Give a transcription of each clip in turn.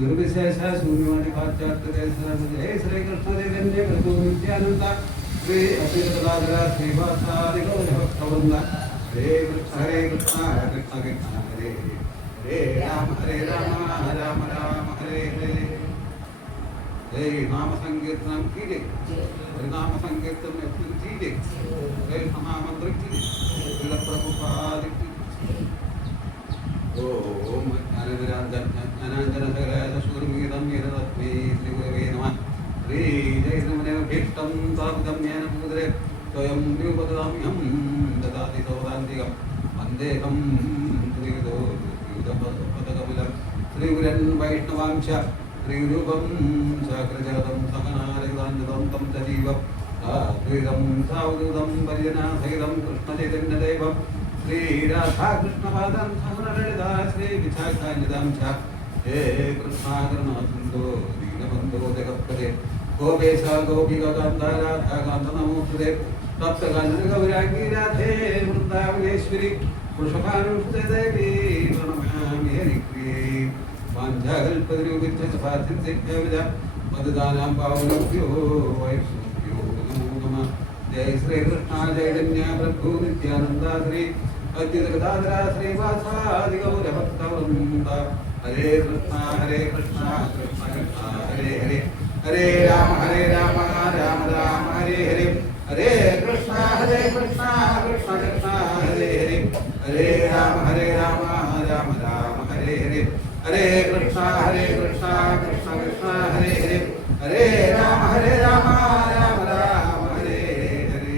നിർവിശേഷ ശൂന്യവാദി പാശ്ചാത്യ ശ്രീകൃഷ്ണദേവന്റെ പ്രഭു നിത്യാനന്ദ ശ്രീ അദ്വൈതദാതര ശ്രീവാസാദികൗരവൃന്ദ ഹരേ കൃഷ്ണ ഹരേ കൃഷ്ണ കൃഷ്ണ കൃഷ്ണ ഹരേ ഹരേ ഹരേ രാമ രാമ രാമ ഹരേ ഹരേ जय नाम संकीर्तन कीजिए हरिनाम संकीर्तन में अपनी कीजिए जय महामंत्र कीजिए श्रील प्रभुपाद ओम अनंतन सकल सूर्यमिदं यदस्मै श्री गुरवे नमः श्री जय श्रीमदेव भीष्टं तापदं येन पूजरे स्वयं विपददाम्यहं ददाति सौदान्तिकं वन्देकं श्रीयुतपदकमलं श्रीगुरन् वैष्णवांश श्रीरूपं साग्रजातं सहनारहितान्वितं तं सजीवं साद्वैतं सावधूतं परिजनासहितं कृष्णचैतन्यदेवं श्रीराधाकृष्णपादं समरललिता श्रीविशाखान्वितं च हे कृष्णाकरुणासिन्धो दीनबन्धो जगत्पते गोपेश गोपिकान्ता राधाकान्त नमोऽस्तुते तप्तकाञ्चनगौराङ्गी राधे वृन्दावनेश्वरी वृषभानुसुते देवी प्रणमामि हरिप्रिये मतदानां पावनेभ्यो वैष्णवेभ्यो नमो नमः जय श्री कृष्ण चैतन्य प्रभु नित्यानंद श्री अद्वैत गदाधर श्रीवासादि गौर भक्तवृंद हरे कृष्ण कृष्ण कृष्ण हरे हरे हरे राम राम राम हरे हरे हरे कृष्ण कृष्ण कृष्ण हरे हरे हरे राम राम राम हरे हरे हरे कृष्णा कृष्ण कृष्ण हरे हरे हरे राम राम राम हरे हरे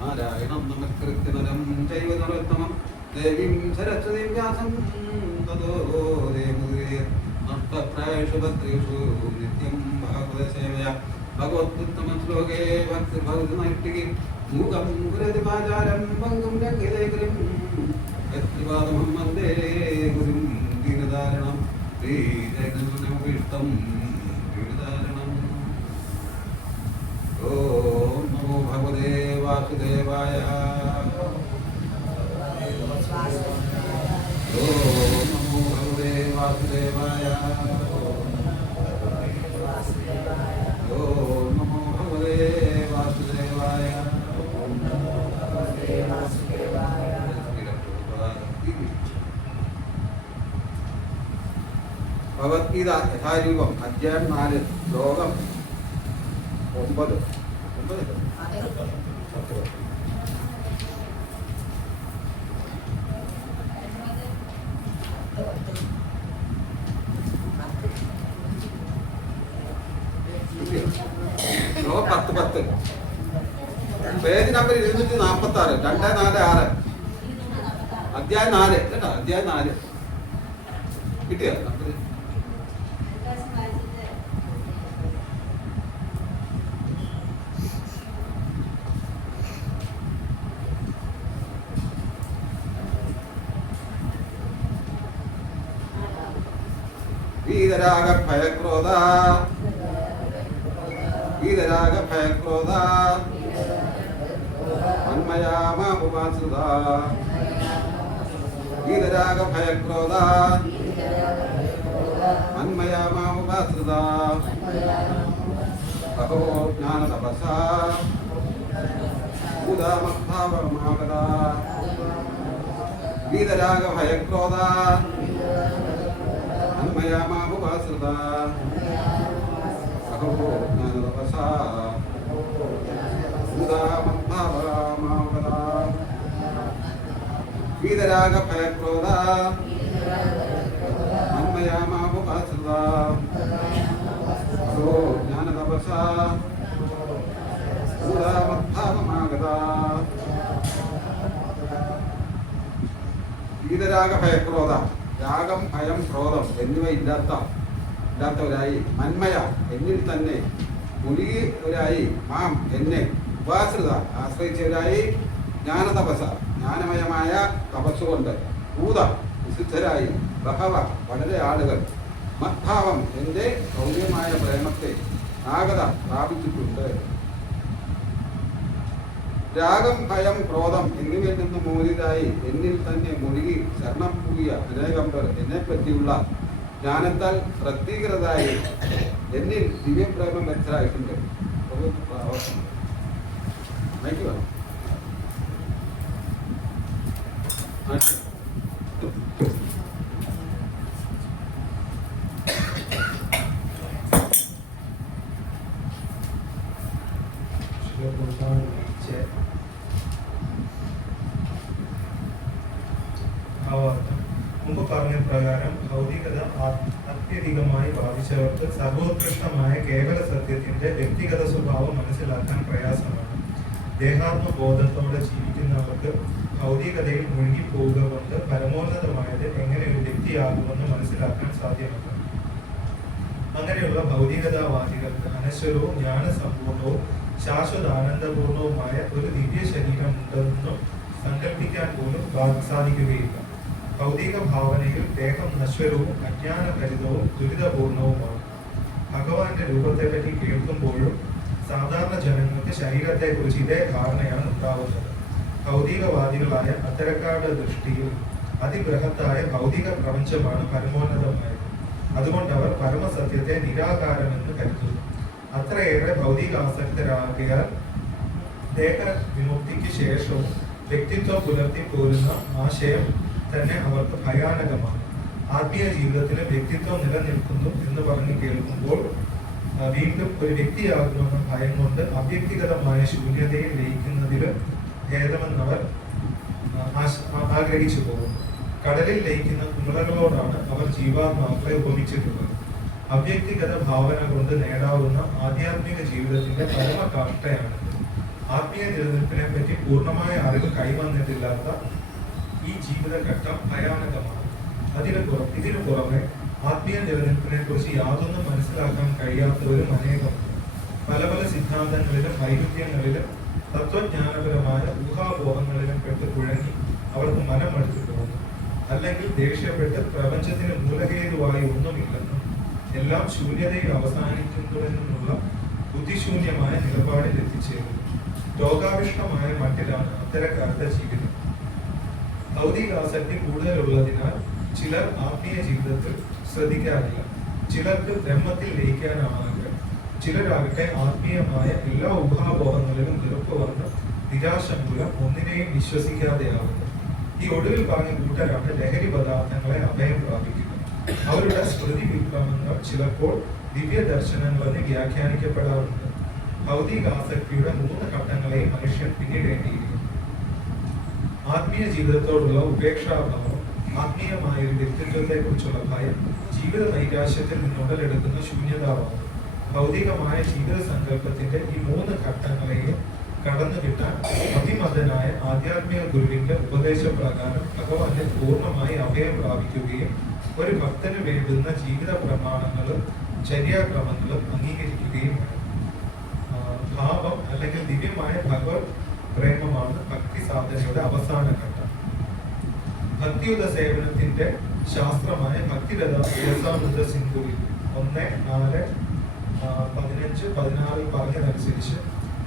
नारायणं नमस्कृत्य नरं चैव नरोत्तमं देवीं सरस्वतीं व्यासं ततो जयमुदीरयेत् नमस्तप्रायेषु भद्रेषु नित्यं भागवतसेवया भगवत्तमश्लोके भक्तिर्भवति मूकं गुरुदिवाचारं पङ्गुं जङ्घिलेकरिं यत्त्रिपादमहं वन्दे गुरुं दीनदारिणं श्रीजगन्नाथं दीनदारिणम् ॐ नमो भगवते वासुदेवाय ॐ नमो भगवते वासुदेवाय ॐ नमो भगवते वासुदेवाय ഭഗവത്ഗീത യഥാരൂപം അധ്യായം 4 ശ്ലോകം 9 ശ്ലോകം 10 പേജ് നമ്പർ 246 246 അധ്യായം 4 കേട്ടോ അധ്യായം 4 കിട്ടിയോ നമ്പർ വീതരാഗ ഭയക്രോധ മന്മയാമുപാശ്രിത വീതരാഗ ഭയക്രോധ മന്മയാമുപാശ്രിത ബഹവോ ജ്ഞാനതപസാ ഭൂതാമദ്ഭാവമാഗത വീതരാഗ ഭയക്രോധ മന്മയാമുപാശ്രിത ബഹവോ ജ്ഞാനതപസാ ഭൂതാമദ്ഭാവമാഗത വീതരാഗ ഭയക്രോധ മന്മയാമുപാശ്രിത ബഹവോ ജ്ഞാനതപസാ ഭൂതാമദ്ഭാവമാഗത വീതരാഗ ഭയക്രോധ രാഗം ഭയം ക്രോധം എന്നിവ ഇല്ലാത്തവരായി മന്മയ എന്നിൽ തന്നെ മുഴുകിയവരായി മാം എന്നെ ഉപാശ്രിത ആശ്രയിച്ചവരായി ജ്ഞാനതപസ ജ്ഞാനമയമായ തപസ്സുകൊണ്ട് ഭൂത വിശുദ്ധരായി ബഹവ വളരെ ആളുകൾ മദ്ഭാവം എൻ്റെ സൗമ്യമായ പ്രേമത്തെ ആഗത പ്രാപിച്ചിട്ടുണ്ട്. രാഗം ഭയം ക്രോധം എന്നിവയിൽ നിന്ന് മോചിതരായി എന്നിൽ തന്നെ മുഴുകി കർണം പൂയ വിനയകമ്പർ എന്നെ പറ്റിയുള്ള ജ്ഞാനത്താൽ പ്രത്യേകതയായി എന്നിൽ ദിവ്യപ്രേമം മനസ്സിലായിട്ടുണ്ട്. മൈക്ക് വേണം. മുമ്പ് പറഞ്ഞ പ്രകാരം ഭൗതികത അത്യധികമായി ബാധിച്ചവർക്ക് സർവോത്കൃഷ്ടമായ കേവല സത്യത്തിന്റെ വ്യക്തിഗത സ്വഭാവം മനസ്സിലാക്കാൻ പ്രയാസമാണ്. ദേഹാത്മബോധത്തോടെ ജീവിക്കുന്നവർക്ക് ഭൗതികതയിൽ മുഴുകിപ്പോവുക കൊണ്ട് പരമോന്നതമായത് എങ്ങനെ ഒരു വ്യക്തിയാകുമെന്ന് മനസ്സിലാക്കാൻ സാധ്യമല്ല. അങ്ങനെയുള്ള ഭൗതികതാവാദികൾക്ക് അനശ്വരവും ജ്ഞാനസമ്പൂർണവും ശാശ്വത ആനന്ദപൂർണവുമായ ഒരു ദിവ്യ ശരീരം ഉണ്ടെന്നും സങ്കല്പിക്കാൻ പോലും സാധിക്കുകയില്ല. ഭൗതിക ഭാവനയിൽ ദേഹം നശ്വരവും അജ്ഞാനഭരിതവും ദുരിതപൂർണവുമാണ്. ഭഗവാന്റെ രൂപത്തെപ്പറ്റി കേൾക്കുമ്പോഴും സാധാരണ ജനങ്ങൾക്ക് ശരീരത്തെക്കുറിച്ച് ഇതേ ധാരണയാണ് ഉണ്ടാവുന്നത്. ഭൗതികവാദികളായ അത്തരക്കാരുടെ ദൃഷ്ടിയിൽ അതിബൃഹത്തായ ഭൗതിക പ്രപഞ്ചമാണ് പരമോന്നതമായത്. അതുകൊണ്ട് അവർ പരമസത്യത്തെ നിരാകാരമെന്ന് കരുതുന്നു. അത്രയേറെ ഭൗതികാസക്തരാകിയാൽ ദേഹ വിമുക്തിക്ക് ശേഷവും വ്യക്തിത്വം പുലർത്തി പോരുന്ന ആശയം തന്നെ അവർക്ക് ഭയാനകമാണ്. ആത്മീയ ജീവിതത്തിൽ വ്യക്തിത്വം നിലനിൽക്കുന്നു എന്ന് പറഞ്ഞ് കേൾക്കുമ്പോൾ വീണ്ടും ഒരു വ്യക്തിയാകുമെന്ന ഭയം കൊണ്ട് അവ്യക്തിഗതമായ ശൂന്യതയിൽ ലയിക്കുന്നതിൽ ഭേദമെന്നവർ ആഗ്രഹിച്ചു പോകുന്നു. കടലിൽ ലയിക്കുന്ന കുമിളകളോടാണ് അവർ ജീവാത്മാക്കളെ ഉപമിച്ചിട്ടുള്ളത്. അവ്യക്തിഗത ഭാവന കൊണ്ട് നേടാവുന്ന ആധ്യാത്മിക ജീവിതത്തിന്റെ പരമകാഷ്ഠയാണിത്. ആത്മീയ നിലനിൽപ്പിനെ പറ്റി പൂർണ്ണമായ അറിവ് കൈവന്നിട്ടില്ലാത്ത ഈ ജീവിതഘട്ടം ഭയാനകമാണ്. ഇതിനു പുറമെ ആത്മീയ നിലനിൽപ്പിനെ കുറിച്ച് യാതൊന്നും മനസ്സിലാക്കാൻ കഴിയാത്തവരും അനേകമുണ്ട്. പല പല സിദ്ധാന്തങ്ങളിലും വൈരുദ്ധ്യങ്ങളിലും തത്വജ്ഞാനപരമായ ഊഹാപോഹങ്ങളിലും പെട്ട് കുഴങ്ങി അവർക്ക് മനമടുത്തു പോകുന്നു. അല്ലെങ്കിൽ ദേഷ്യപ്പെട്ട് പ്രപഞ്ചത്തിന് മൂലഹേതുവായി ഒന്നുമില്ലെന്നും എല്ലാം ശൂന്യതയിൽ അവസാനിക്കുന്നുവെന്നുള്ള ബുദ്ധിശൂന്യമായ നിലപാടിൽ എത്തിച്ചേരുന്നു. രോഗാവിഷ്ടമായ മട്ടിലാണ് അത്തരക്കാരുടെ ജീവിതം. ഭൗതികാസക്തി കൂടുതലുള്ളതിനാൽ ചിലർ ആത്മീയ ജീവിതത്തിൽ ശ്രദ്ധിക്കാറില്ല. ചിലർക്ക് ബ്രഹ്മത്തിൽ ലയിക്കാനാകട്ടെ, ചിലരാകട്ടെ ആത്മീയമായ എല്ലാ ഊഹാപോഹങ്ങളിലും വെറുപ്പ് വന്ന് നിരാശ മൂലം ഒന്നിനെയും വിശ്വസിക്കാതെയാകുന്നു. ഈ ഒടുവിൽ പറഞ്ഞ കൂട്ടരാണ് ലഹരി പദാർത്ഥങ്ങളെ അഭയം പ്രാപിക്കുന്നത്. അവരുടെ സ്മൃതി വിക്രമങ്ങൾ ചിലപ്പോൾ ദിവ്യ ദർശനങ്ങളെന്ന് വ്യാഖ്യാനിക്കപ്പെടാറുണ്ട്. ഭൗതികാസക്തിയുടെ 3 ഘട്ടങ്ങളെയും മനുഷ്യൻ പിന്നിടേണ്ടിയിരിക്കുന്നു. ആത്മീയ ജീവിതത്തോടുള്ള ഉപേക്ഷാഭാവം, ആത്മീയമായ ഒരു വ്യക്തിത്വത്തെ കുറിച്ചുള്ള ഭയം, ജീവിത നൈരാശ്യത്തിൽ നിന്ന് ഉടലെടുക്കുന്ന ശൂന്യതാഭാവം. ഭൗതികമായ ജീവിത സങ്കല്പത്തിന്റെ ഈ 3 ഘട്ടങ്ങളെയും കടന്നു കിട്ടാൻ അതിമതനായ ആധ്യാത്മിക ഗുരുവിന്റെ ഉപദേശപ്രകാരം ഭഗവാനെ പൂർണ്ണമായി അഭയം പ്രാപിക്കുകയും ഒരു ഭക്തന് വേണ്ടുന്ന ജീവിത പ്രമാണങ്ങളും ചര്യാക്രമങ്ങളും അംഗീകരിക്കുകയും വേണം. ഭാവം അല്ലെങ്കിൽ ദിവ്യമായ ഭഗവത് പ്രേമമാണ് ഭക്തി സാധനയുടെ അവസാന ഘട്ടം. ഭക്തിയുത സേവനത്തിന്റെ ശാസ്ത്രമായ ഭക്തിരസാമൃത സിന്ധുവിൽ 1:4-15-16 പറഞ്ഞതനുസരിച്ച്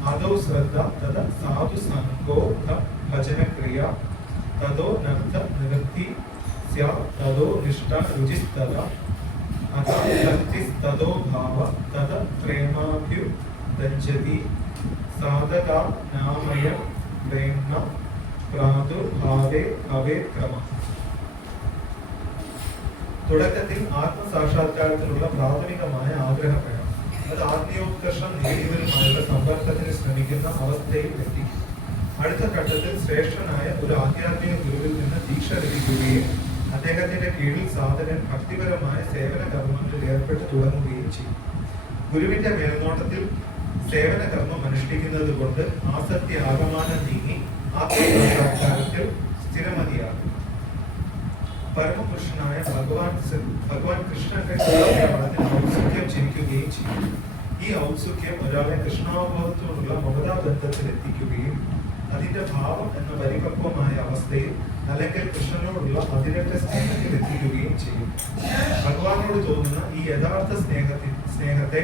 ആദൗ ശ്രദ്ധ തഥ സാധു സംഘോ ഭജനക്രിയ തതോ നർത്ത നിവൃത്തി തതോ നിഷ്ഠ രുചിസ്തത ഭക്തിസ്തതോ ഭാവ തത പ്രേമാഭ്യുദഞ്ജതി സാധക നാമയ പ്രേംണ പ്രാദുർഭാവേ ഭവേ ക്രമ. തുടക്കത്തിൽ ആത്മസാക്ഷാത്കാരത്തിനുള്ള പ്രാഥമികമായ ആഗ്രഹം വേണം. അത് ആത്മീയോത്കർഷം നേടിയവരുമായുള്ള സമ്പർക്കത്തിന് ശ്രമിക്കുന്ന അവസ്ഥയിൽ എത്തിക്കും. അടുത്ത ഘട്ടത്തിൽ ശ്രേഷ്ഠനായ ഒരു ആധ്യാത്മിക ഗുരുവിൽ നിന്ന് ദീക്ഷ ലഭിക്കുകയും അദ്ദേഹത്തിന്റെ കീഴിൽ സാധകൻ ഭക്തിപരമായ സേവന കർമ്മങ്ങളിൽ ഏർപ്പെട്ട് തുടങ്ങുകയും ചെയ്യും. ഗുരുവിന്റെ മേൽനോട്ടത്തിൽ സേവന കർമ്മം അനുഷ്ഠിക്കുന്നത് കൊണ്ട് ആസക്തി ആകമാനം നീങ്ങി ആത്മസാക്ഷാത്കാരത്തിൽ സ്ഥിരമതിയാകും. പരമപുരുഷനായ ഭഗവാൻ കൃഷ്ണന്റെ ഔത്സുക്യം ജനിക്കുകയും ചെയ്യും. ഈ ഔത്സുക്യം ഒരാളെ കൃഷ്ണാവബോധത്തോടുള്ള മമതാബന്ധത്തിൽ എത്തിക്കുകയും അതിന്റെ ഭാവം എന്ന പരിപക്വമായ അവസ്ഥയിൽ അല്ലെങ്കിൽ കൃഷ്ണനോടുള്ള അതിരറ്റ സ്നേഹത്തിൽ എത്തിക്കുകയും ചെയ്യും. ഭഗവാനോട് തോന്നുന്ന ഈ യഥാർത്ഥ സ്നേഹത്തെ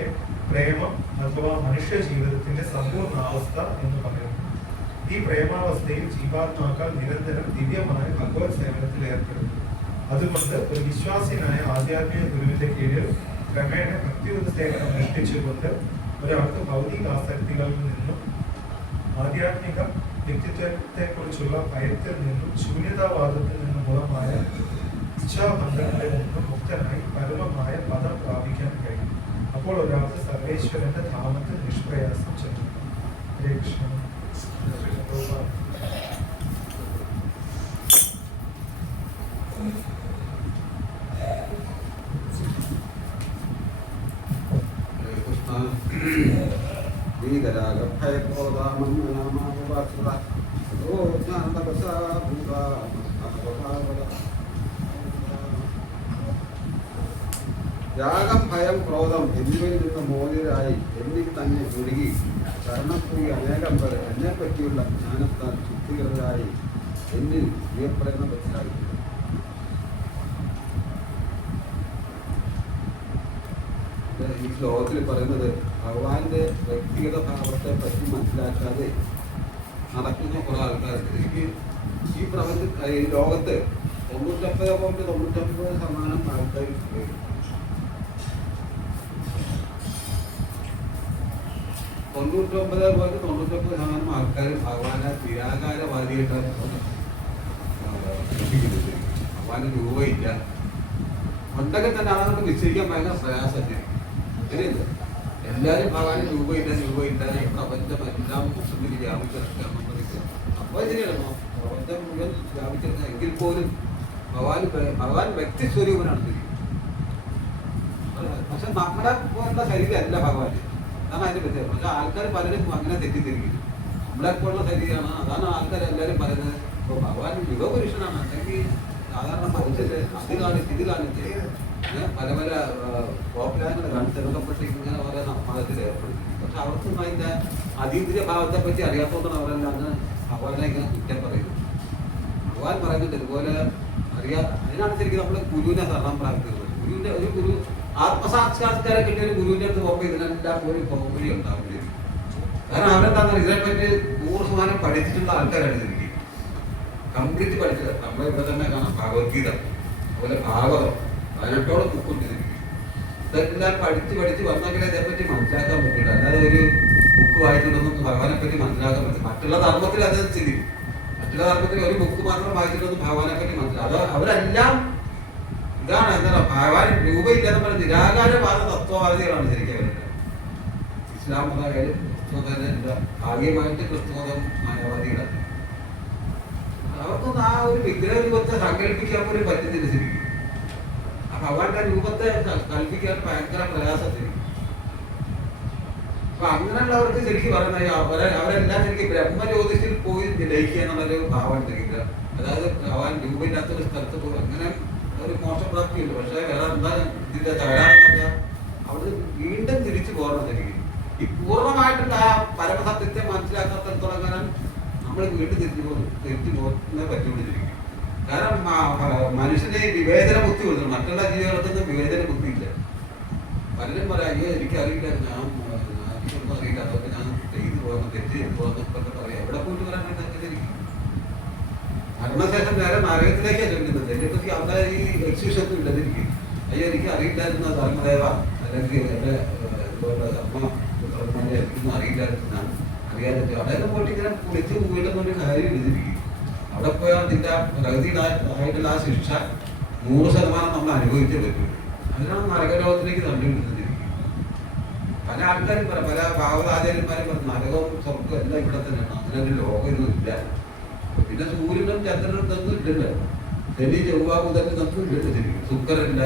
പ്രേമം അഥവാ മനുഷ്യ ജീവിതത്തിന്റെ സമ്പൂർണ്ണ അവസ്ഥ എന്ന് പറയുന്നു. ഈ പ്രേമാവസ്ഥയിൽ ജീവാത്മാക്കൾ നിരന്തരം ദിവ്യമായ ഭഗവത് സേവനത്തിൽ ഏർപ്പെടുന്നു. അതുകൊണ്ട് ഒരു വിശ്വാസിനായ ആധ്യാത്മിക ഗുരുവിന്റെ കീഴിൽ ക്രമേണ ഭക്തിയുത സേവനം അനുഷ്ഠിച്ചുകൊണ്ട് ഒരാൾക്ക് ഭൗതിക ആസക്തികളിൽ നിന്നും ആധ്യാത്മിക വ്യക്തിത്വത്തെക്കുറിച്ചുള്ള ഭയത്തിൽ നിന്നും ശൂന്യതാവാദത്തിൽ നിന്നുമുള്ളമായ ഇച്ഛാബന്ധങ്ങളിൽ നിന്നും മുക്തനായി പരമമായ പദം പ്രാപിക്കാൻ കഴിയും. അപ്പോൾ ഒരാൾക്ക് സർവേശ്വരന്റെ ധാമത്തിൽ നിഷ്പ്രയാസം ചെല്ലും. ഹരേ കൃഷ്ണ. രാഗം, ഭയം, ക്രോധം എന്നിവയിൽ നിന്ന് മോചിതരായി എന്നിൽ തന്നെ ഒഴുകി ശരണക്കൂടി അനേകം പേർ എന്നെ പറ്റിയുള്ള ജ്ഞാനത്താൽ ശുദ്ധീകൃതരായി എന്നിൽ പ്രിയപ്രേരണത്തിലായി. ഈ ശ്ലോകത്തിൽ പറയുന്നത് ഭഗവാന്റെ വ്യക്തിഗത ഭാവത്തെ പറ്റി മനസ്സിലാക്കാതെ നടക്കുന്ന കുറെ ആൾക്കാർക്ക് ഈ ഈ ലോകത്ത് 99.99% ആൾക്കാർ 99.99% ആൾക്കാർ ഭഗവാനെ നിരാകാരവാദിയായിട്ടാണ് ഭഗവാന് രൂപയില്ല. പണ്ടൊക്കെ തന്നെ അതൊക്കെ നിശ്ചയിക്കാൻ ഭയങ്കര പ്രയാസമായിരുന്നു. ശരിയല്ല, എല്ലാവരും ഭഗവാന് രൂപയില്ല പ്രപഞ്ചം എല്ലാം മുസ്ലിമിൽ വ്യാപിച്ചെടുക്കണം. അപ്പോൾ ശരിയല്ലോ, പ്രപഞ്ചം മുഴുവൻ വ്യാപിച്ചെടുക്കുക എങ്കിൽ പോലും ഭഗവാൻ വ്യക്തി സ്വരൂപനാണ്. പക്ഷെ നമ്മുടെ പോലുള്ള ശരീരമല്ല ഭഗവാൻ, അതാണ് അതിന്റെ പ്രത്യേകത. പക്ഷെ ആൾക്കാർ പലരും അങ്ങനെ തെറ്റിദ്ധരിക്കുന്നു. നമ്മളെ പോലുള്ള ശരീരമാണ്, അതാണ് ആൾക്കാർ എല്ലാവരും പറയുന്നത്. ഇപ്പോൾ ഭഗവാൻ യുഗപുരുഷനാണ്, അല്ലെങ്കിൽ സാധാരണ മനുഷ്യര് അത് കാണിച്ച് ഇത് കാണിച്ച് പല പല പ്രോഗ്രാമുകൾ കാണിച്ചെടുക്കപ്പെട്ടിങ്ങനെ ഓരോ മതത്തിൽ ഏർപ്പെടുത്തി. പക്ഷെ അവർക്കൊന്നും അതിന്റെ അതീന്ദ്രിയ ഭാവത്തെ പറ്റി അറിയാത്തതുകൊണ്ടാണ് അവരെല്ലാം അങ്ങ് ഭഗവാനെ ഇങ്ങനെ കുറ്റം പറയുന്നത്. ഭഗവാൻ പറയുന്നുണ്ട് ഇതുപോലെ അതിനാണ് ശരിക്കും നമ്മൾ ഗുരുവിനെ ശരണം പ്രാപിക്കുന്നത്. ഗുരുവിന്റെ ഒരു ഗുരു ആത്മസാക്ഷാത്കാരം കിട്ടിയ ഒരു ഗുരുവിന്റെ അടുത്ത് പോകുമ്പോൾ ഇതിനെല്ലാം ഒരു പോംവഴി ഉണ്ടാവില്ല. കാരണം അവരെന്താണെന്ന് ഇതിനെപ്പറ്റി 100% പഠിച്ചിട്ടുള്ള ആൾക്കാരാണ് ശരിക്കും കംപ്ലീറ്റ് പഠിച്ചത്. നമ്മളിവിടെ തന്നെ കാണാം ഭഗവത്ഗീത, അതുപോലെ ഭാഗവതം, 18ഓളം ബുക്കുണ്ട് ശരിക്കും. ഇതെല്ലാം പഠിച്ച് വന്നെങ്കിലേ ഇതേപ്പറ്റി മനസ്സിലാക്കാൻ പറ്റില്ല. അല്ലാതെ ഒരു ബുക്ക് വായിച്ചിട്ടൊന്നും ഭഗവാനെ പറ്റി മനസ്സിലാക്കാൻ പറ്റില്ല. മറ്റുള്ള ധർമ്മത്തിൽ അത് ശരി, മറ്റുള്ള ധർമ്മത്തിൽ ഒരു ബുക്ക് മാത്രം വായിച്ചിട്ടൊന്നും ഭഗവാനെ പറ്റി മനസ്സിലാവും. അത് അവരെല്ലാം ഇതാണ് എന്താ ഭഗവാൻ രൂപയില്ലെന്ന് പറഞ്ഞ നിരാകാരവാദ തത്വവാദികളാണ് ശരിക്കും അവരുടെ. ഇസ്ലാം മതമായാലും ക്രിസ്തുമതം ഭാഗ്യമായിട്ട് ക്രിസ്തുമതം മാനവാദികളാണ്. അവർക്കൊന്നും ആ ഒരു വിഗ്രഹ രൂപത്തെ സങ്കല്പിക്കാൻ പോലും പറ്റുന്നില്ല ശരിക്കും. ആ ഭഗവാന്റെ രൂപത്തെ കൽപ്പിക്കാൻ ഭയങ്കര പ്രയാസത്തിൽ. അപ്പൊ അങ്ങനെയുള്ളവർക്ക് ശരിക്കും പറയുന്നത് അവരെല്ലാം ശരിക്കും ബ്രഹ്മജ്യോതിഷിൽ പോയി ലയിക്കുക എന്നുള്ളൊരു ഭാവം ശരിക്കില്ല. അതായത് ഭഗവാൻ രൂപമില്ലാത്തൊരു സ്ഥലത്ത് പോയി അങ്ങനെ ഒരു മോശപ്രാപ്തിയുണ്ട്. പക്ഷെ വേറെ എന്താ ഇതിന്റെ തകരാറെന്നൊക്കെ അവിടെ വീണ്ടും തിരിച്ചു പോകണം ശരിക്കും. ഈ പൂർണ്ണമായിട്ടുള്ള ആ പരമസത്യത്തെ മനസ്സിലാക്കാത്തടത്തോളം കാലം നമ്മൾ വീണ്ടും തിരിച്ചു പോകുന്നേ പറ്റുള്ളൂ ശരിക്കും. കാരണം മനുഷ്യനെ വിവേചന ബുദ്ധി കൊടുക്കണം. മറ്റുള്ള ജീവികൾക്കൊന്നും വിവേചന ബുദ്ധിയില്ല. പലരും പറയാം അയ്യോ എനിക്കറിയില്ല, എനിക്കൊന്നും അറിയില്ല, അതൊക്കെ ഞാൻ ചെയ്തു പോകണം, തെറ്റ് ചെയ്തു പോകുന്നൊക്കെ പറയാം. എവിടെ പോയിട്ട് വരാൻ വേണ്ടി മരണശേഷം നേരെ നരകത്തിലേക്കാണ് ചോദിക്കുന്നത്. എന്നെ പറ്റി അവിടെ ഈ എക്സ്ക്യൂഷനും ഇല്ലതിരിക്കും. അയ്യോ എനിക്ക് അറിയില്ലായിരുന്ന ധർമ്മദേവ അല്ലെങ്കിൽ എൻ്റെ ധർമ്മ എനിക്കൊന്നും അറിയില്ലായിരുന്നാണ് അറിയാതെ അവിടെ പോയിട്ട് ഇങ്ങനെ കുളിച്ച് പോയിട്ടൊന്നൊരു കാര്യം എഴുതിയിരിക്കും. അവിടെ പോയാൽ അതിൻ്റെ പ്രകൃതിയായിട്ടുള്ള ആ ശിക്ഷ 100% നമ്മൾ അനുഭവിച്ചേ പറ്റും. അതിനാണ് നരകലോകത്തിലേക്ക് തള്ളിവിടുന്നത്. പല ആൾക്കാരും പറയും, പല ഭാഗവതാചാര്യന്മാരും പറയും നരകവും സ്വർഗവും എല്ലാം ഇവിടെ തന്നെയാണ്, അങ്ങനെ ഒരു ലോകം ഒന്നും ഇല്ല. പിന്നെ സൂര്യനും ചന്ദ്രനും തന്നും ഇല്ലല്ലോ, ശനി ചൊവ്വ മുതൽ തന്നും ഇല്ലല്ലോ ശരിക്കും. ശുക്രനില്ല,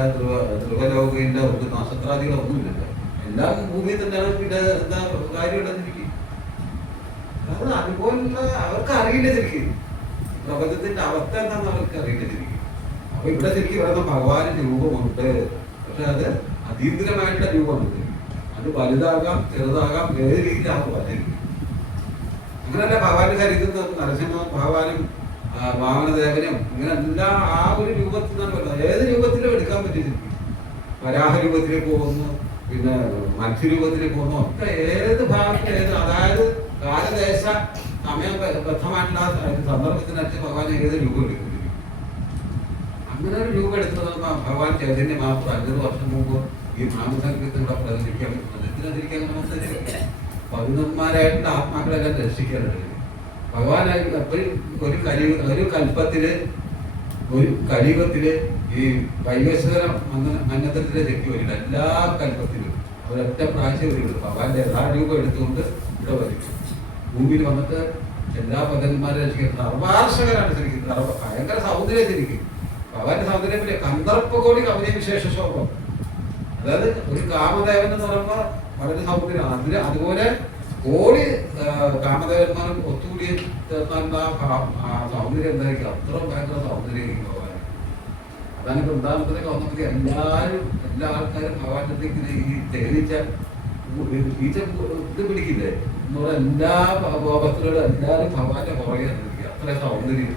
ധ്രുവലോകമില്ല, ഒരു നക്ഷത്രാദികളൊന്നും ഇല്ലല്ലോ, എല്ലാം ഭൂമിയിൽ തന്നെയാണ്. പിന്നെ എന്താ കാര്യമുണ്ടെന്ന് എനിക്ക് അത് അതുപോലുള്ള അവർക്ക് അറിയില്ല ശരിക്കും. പ്രപഞ്ചത്തിന്റെ അവസ്ഥ എന്താണെന്ന് അവർക്ക് അറിയില്ല ശരിക്കും. അപ്പൊ ഇവിടെ ശരിക്കും പറയുന്ന ഭഗവാന് രൂപമുണ്ട്, പക്ഷെ അത് അതീന്ദ്രമായിട്ടുള്ള രൂപമുണ്ട്. അത് വലുതാകാം ചെറുതാകാം, ഏത് രീതിയിലാകും വലുതായിരിക്കും. അങ്ങനെയല്ല ഭഗവാന്റെ ശരീരത്തിൽ നരസിംഹ ഭഗവാനും വാമനദേവനും ഇങ്ങനെ എല്ലാം ആ ഒരു രൂപത്തിൽ നിന്നാണ് വരുന്നത്. ഏത് രൂപത്തിലും എടുക്കാൻ പറ്റും ശരിക്കും. വരാഹ രൂപത്തിലേക്ക് പോകുന്നു, പിന്നെ മത്സ്യരൂപത്തിലേക്ക് പോകുന്നു, ഒക്കെ ഏത് ഭാഗത്ത് ഏത്, അതായത് കാലദേശ സമയബദ്ധമായിട്ടുള്ള സന്ദർഭത്തിനനുസരിച്ച് ഭഗവാൻ ഏത് രൂപം എടുക്കുന്നില്ല. അങ്ങനെ ഒരു രൂപം എടുത്തത് ഭഗവാൻ ചൈതന്യ മഹാപ്രഭു 500 വർഷം മുമ്പ് ഈ നാമസംഗീതത്തിലൂടെ പ്രചരിക്കാൻ പറ്റുന്നത് എന്തിനതിരിക്കാൻ മനസ്സിലാക്കി പതിനന്മാരായിട്ടുള്ള ആത്മാക്കളെല്ലാം രക്ഷിക്കാനുണ്ട്. ഭഗവാൻ എപ്പോഴും ഒരു കലിയുഗത്തില് ഈ വൈവേശ്വര മന്നത്തിലെ ശക്തി വരില്ല. എല്ലാ കൽപ്പത്തിലും അവരൊറ്റ പ്രാവശ്യം വരികയുള്ളൂ. ഭഗവാന്റെ യഥാരൂപം എടുത്തുകൊണ്ട് ഇവിടെ വരും. ഭൂമിയിൽ വന്നിട്ട് എല്ലാ പദന്മാരെ രക്ഷിക്കുന്നത് സർവാർഷകരാണ് ശരിക്കും. ഭയങ്കര സൗന്ദര്യം ശരിക്കും. ഭഗവാന്റെ സൗന്ദര്യം പിന്നെ കന്ദർപ്പ കോടി കവിത വിശേഷ ശോഭം. അതായത് ഒരു കാമദേവൻ എന്ന് പറയുമ്പോൾ വളരെ സൗന്ദര്യമാണ്. അതിന് അതുപോലെ കോടി കാമദേവന്മാരും ഒത്തുകൂടി സൗന്ദര്യം എന്തായിരിക്കും? അത്ര ഭയങ്കര സൗന്ദര്യം ഭഗവാൻ. അതാണ് വൃന്ദാവനത്തിലേക്ക് വന്നപ്പോൾ എല്ലാ ആൾക്കാരും ഭഗവാന്റെ ഈ തേനീച്ച ഇത് പിടിക്കില്ലേ എന്ന് പറഞ്ഞാൽ എല്ലാ ഭക്തരോടും എല്ലാവരും ഭഗവാന്റെ പുറകെ നിൽക്കുക. അത്ര സൗന്ദര്യം.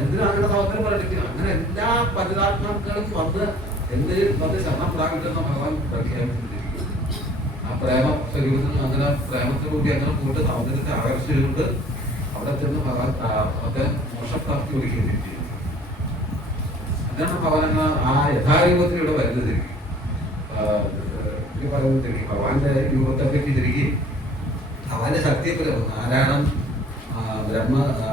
എന്തിനാണ് സൗന്ദര്യം പറഞ്ഞിരിക്കുന്നത്? അങ്ങനെ എല്ലാ പതിനാത്മാക്കളും വന്ന് ശരണം പ്രാപിക്കുന്ന ഭഗവാൻ പ്രഖ്യാപിച്ചിരിക്കുന്നു. ആ പ്രേമ സ്വരൂപത്തിൽ അങ്ങനെ പ്രേമത്തിലൂടെ അങ്ങനെ പോയിട്ട് സൗന്ദര്യത്തെ ആകർഷിച്ചുകൊണ്ട് അവിടെ ചെന്ന് ഭഗവാൻ അദ്ദേഹം മോക്ഷപ്രാപ്തി ഒഴിക്കുകയും. അതാണ് ഭഗവാൻ ആ യഥാരൂപത്തിൽ ഇവിടെ വരുന്നത്. പറയുന്നത് ഭഗവാന്റെ രൂപത്തെ പറ്റി തിരികെ ഭഗവാന്റെ ശക്തിയെ നാരായണൻ,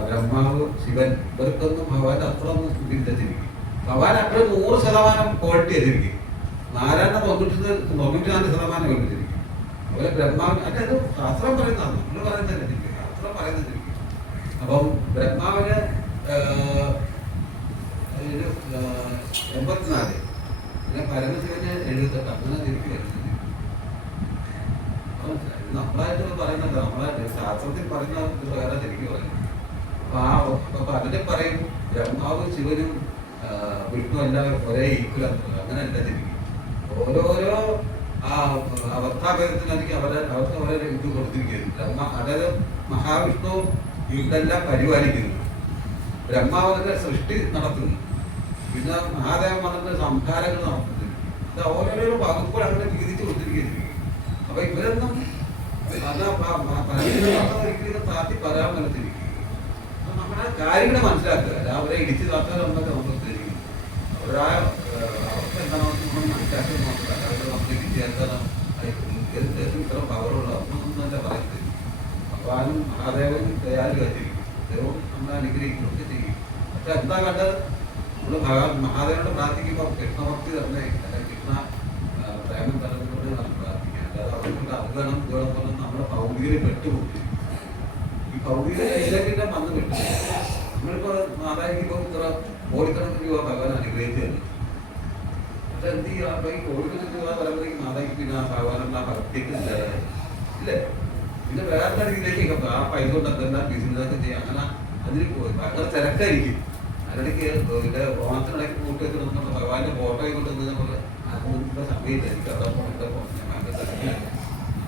ബ്രഹ്മാവ്, ശിവൻ ഇവർക്കൊന്നും ഭഗവാന്റെ അത്ര ഒന്നും ഇതിരിക്കും. ഭഗവാൻ അപ്പോഴും 100% ക്വാളിറ്റി ചെയ്തിരിക്കും. നാരായണ 94% കണ്ടിരിക്കും. അതുപോലെ ബ്രഹ്മാവിന് അതായത് ശാസ്ത്രം പറയുന്നതാണ്, നമ്മൾ പറയുന്നതല്ല, ശാസ്ത്രം പറയുന്നത്. അപ്പം ബ്രഹ്മാവിന് 84, പിന്നെ പരമശിവന് 78. അങ്ങനെ തിരിച്ചു വരുന്നത് നമ്മളായിട്ട് പറയുന്നത്, നമ്മളെ ശാസ്ത്രത്തിൽ പറയുന്ന പ്രകാരം ശരിക്കും പറയുന്നത്. അപ്പൊ അതിനെ പറയും ബ്രഹ്മാവും ശിവനും വിഷ്ണു എല്ലാം ഒരേ ഈക്വൽ. അങ്ങനെയല്ല ശരിക്കും. ഓരോരോ അവസ്ഥാഭേദത്തിനായിരിക്കും അവർക്ക് അവരെ ഇത് കൊടുത്തിരിക്കുന്നത്. അതായത് മഹാവിഷ്ണു ഇതെല്ലാം പരിപാലിക്കുന്നു, ബ്രഹ്മാവിന്റെ സൃഷ്ടി നടത്തുന്നു, പിന്നെ മഹാദേവൻ വന്നിട്ട് സംഹാരങ്ങൾ നടത്തുന്നു. ഇത് ഓരോരോ വകുപ്പുകൾ അങ്ങനെ വിധിച്ചു കൊടുത്തിരിക്കുന്നു. അപ്പൊ ഇവരൊന്നും താത്തി പറയാൻ മനസ്സിലിരിക്കും. നമ്മുടെ കാര്യങ്ങളെ മനസ്സിലാക്കുക, അവരെ ഇടിച്ചു താത്താൻ നമുക്ക് ഉദ്ദേശിക്കുന്നു. അവരുടെ അവസ്ഥ എന്താണെന്ന് നമ്മൾ മനസ്സിലാക്കി നോക്കുക. അവരുടെ നമുക്ക് വിദ്യാർത്ഥനം ഇത്ര പവറുള്ള ഒന്നും തന്നെ പറയുന്നത്. ഭഗവാനും മഹാദേവനും ദയാലു വെച്ചിരിക്കും. ദൈവം നമ്മളെ അനുഗ്രഹിക്കുകയൊക്കെ ചെയ്യും. പക്ഷെ എന്താ കണ്ടത്? നമ്മൾ മഹാദേവനോട് പ്രാർത്ഥിക്കുമ്പോൾ കൃഷ്ണഭക്തി തന്നെ, കൃഷ്ണ പ്രേമം തലത്തിലൂടെ നമ്മൾ പ്രാർത്ഥിക്കാം. അല്ലാതെ അവർക്ക് അത് വേണം ഇത് വേണം പറഞ്ഞാൽ നമ്മുടെ ഭൗതികരെ പെട്ടുപോയി. ഈ ഭൗതിക കൈലക്കിന്റെ വന്ന് പെട്ടു. നമ്മളിപ്പോ മാതാവിക്ക് ഇത്ര കോടിക്കണക്കിന് രൂപ ഭഗവാൻ അനുഗ്രഹിച്ചു തന്നെ. പക്ഷെ എന്ത് ചെയ്യുക? ഈ കോടിക്കണക്കിന് രൂപ പറയുമ്പോഴേക്കും മാതാവിക്ക് പിന്നെ ആ ഭഗവാനുള്ള ഭക്തിക്ക് ഇല്ലേ? പിന്നെ വേറെ രീതിയിലേക്ക് ആ പൈസ കൊണ്ട് എന്തെല്ലാം ബിസിനസ്സൊക്കെ ചെയ്യാം. അങ്ങനെ അതിന് ഭയങ്കര തിരക്കായിരിക്കും. അതിനിടയ്ക്ക് ഓണത്തിനിടയ്ക്ക് കൂട്ടൊക്കെ നിൽക്കുന്ന ഭഗവാന്റെ ഫോട്ടോയെ കൊണ്ട് നമ്മൾ അതിനുള്ള സമയത്തായിരിക്കും. അവിടെ പോയിട്ട്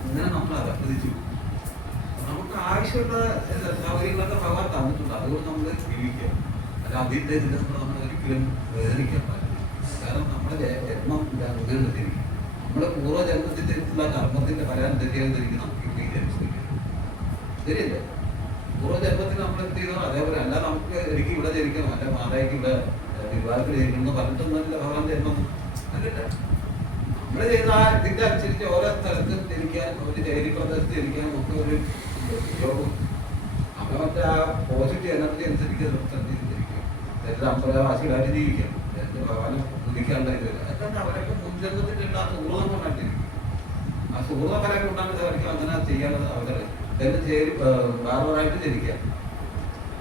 ഇങ്ങനെ നമ്മൾ അതപ്പതിച്ചു. നമുക്ക് ആവശ്യമുള്ള സൗകര്യങ്ങളൊക്കെ ഭഗവാൻ തന്നിട്ടുണ്ട്. അതുകൊണ്ട് നമ്മൾ ജീവിക്കുക. അല്ല അതിൻ്റെ ഇതിൽ നമ്മൾ ഒരിക്കലും വേദനിക്കാൻ പാടില്ല. കാരണം നമ്മുടെ ജന്മം അങ്ങനെ തിരിക്കും. നമ്മുടെ പൂർവ്വജന്മത്തിലുള്ള കർമ്മത്തിന്റെ ഫലം തെറ്റിയാതിരിക്കും നമുക്ക് ഈ ജനിച്ചിരിക്കുന്നത്. ശരിയല്ലേ? പൂർവ്വജന്മത്തിൽ നമ്മൾ എന്ത് ചെയ്തോ അതേപോലെ. അല്ല നമുക്ക് എനിക്ക് ഇവിടെ ജനിക്കണം, അല്ല മാതായ്ക്ക് ഇവിടെ വിവാഹത്തിൽ ജനിക്കണം പറഞ്ഞിട്ടൊന്നുമില്ല ഭഗവാൻ ജന്മം. അല്ലല്ല, നമ്മൾ ചെയ്യുന്ന ആ ഇതിന്റെ അനുസരിച്ച് ഓരോ സ്ഥലത്തും ജനിക്കാൻ, ഒരു ജൈവ പ്രദേശത്ത് ജനിക്കാൻ ഒക്കെ ഒരു യോഗം. അങ്ങനെ മറ്റേ ആ പോസിറ്റീവ് എനർജി അനുസരിച്ച് ജനിക്കാം. എല്ലാ അമ്പലവാസികളായിട്ട് ജീവിക്കാം. ഭഗവാനെ കുതിക്കാണ്ടായിട്ടില്ല. അതൊക്കെ അവരൊക്കെ മുൻജന്മത്തിലുള്ള ആ സുഹൃതം കൊണ്ടായിട്ടിരിക്കും. ആ സുഹൃത ഫലം കൊണ്ടാണ് അവർക്ക് അങ്ങനെ ചെയ്യാനുള്ളത്. അവരെ തന്നെ ചേരി ബാർബറായിട്ട് ജനിക്കാം.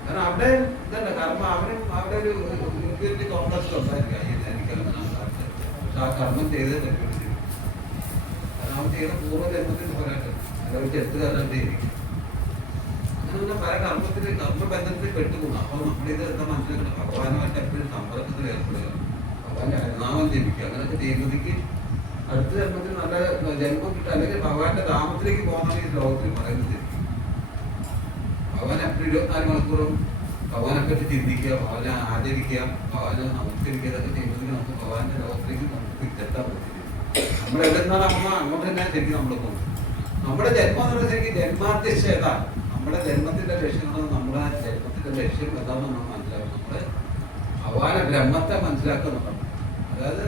കാരണം അവിടെ ഇതല്ല കർമ്മം. അവരും അവിടെ ഒരു കോംപ്ലക്സ് ഉണ്ടായിരിക്കാം. പക്ഷെ ആ കർമ്മം ചെയ്തേ തെറ്റുപിടിച്ചിരിക്കും. കാരണം അവൻ ചെയ്യുന്ന പൂർവ്വജന്മത്തിന് പോരാട്ട് അവർക്ക് എത്തുകാരനായിട്ടിരിക്കും. അങ്ങനെ പല കർമ്മത്തിൽ കർമ്മബന്ധത്തിൽ പെട്ടുപോകും. അപ്പോൾ നമ്മളിത് എന്താ മനസ്സിലാക്കണം? ഭഗവാനുമായിട്ട് എപ്പോഴും സമ്പർക്കത്തിൽ ഏർപ്പെടുക, ഭഗവാന്റെ ഹരിനാമം ജപിക്കുക. അങ്ങനെയൊക്കെ ചെയ്യുന്നതിക്ക് അടുത്ത ജന്മത്തിൽ നല്ല ജന്മം കിട്ടുക. അല്ലെങ്കിൽ ഭഗവാന്റെ ധാമത്തിലേക്ക് പോകുന്നതാണ് ഈ ലോകത്തിൽ പറയുന്നത്. ഭഗവാൻ എപ്പോഴും 24 മണിക്കൂറും ഭഗവാനെ പറ്റി ചിന്തിക്കുക, ഭഗവാനെ ആചരിക്കുക, ഭഗവാനെ നമസ്കരിക്കുക. ഇതൊക്കെ ചെയ്യുന്നതിന് നമുക്ക് ഭഗവാന്റെ ലോകത്തിലേക്ക് നമുക്ക് തിരിച്ചെത്താൻ പറ്റില്ല. നമ്മളെവിടെ നിന്നാണ് അങ്ങോട്ട് തന്നെ ശരിക്കും നമ്മൾ പോകും. നമ്മുടെ ജന്മം എന്ന് പറഞ്ഞാൽ ശരിക്കും ജന്മാധ്യക്ഷേതാണ്. നമ്മുടെ ജന്മത്തിന്റെ ലക്ഷ്യങ്ങൾ നമ്മുടെ ജന്മത്തിന്റെ ലക്ഷ്യം എന്താണെന്ന് നമ്മൾ മനസ്സിലാക്കും. നമ്മള് ഭഗവാനെ ബ്രഹ്മത്തെ മനസ്സിലാക്കുന്നുണ്ടാവും. അതായത്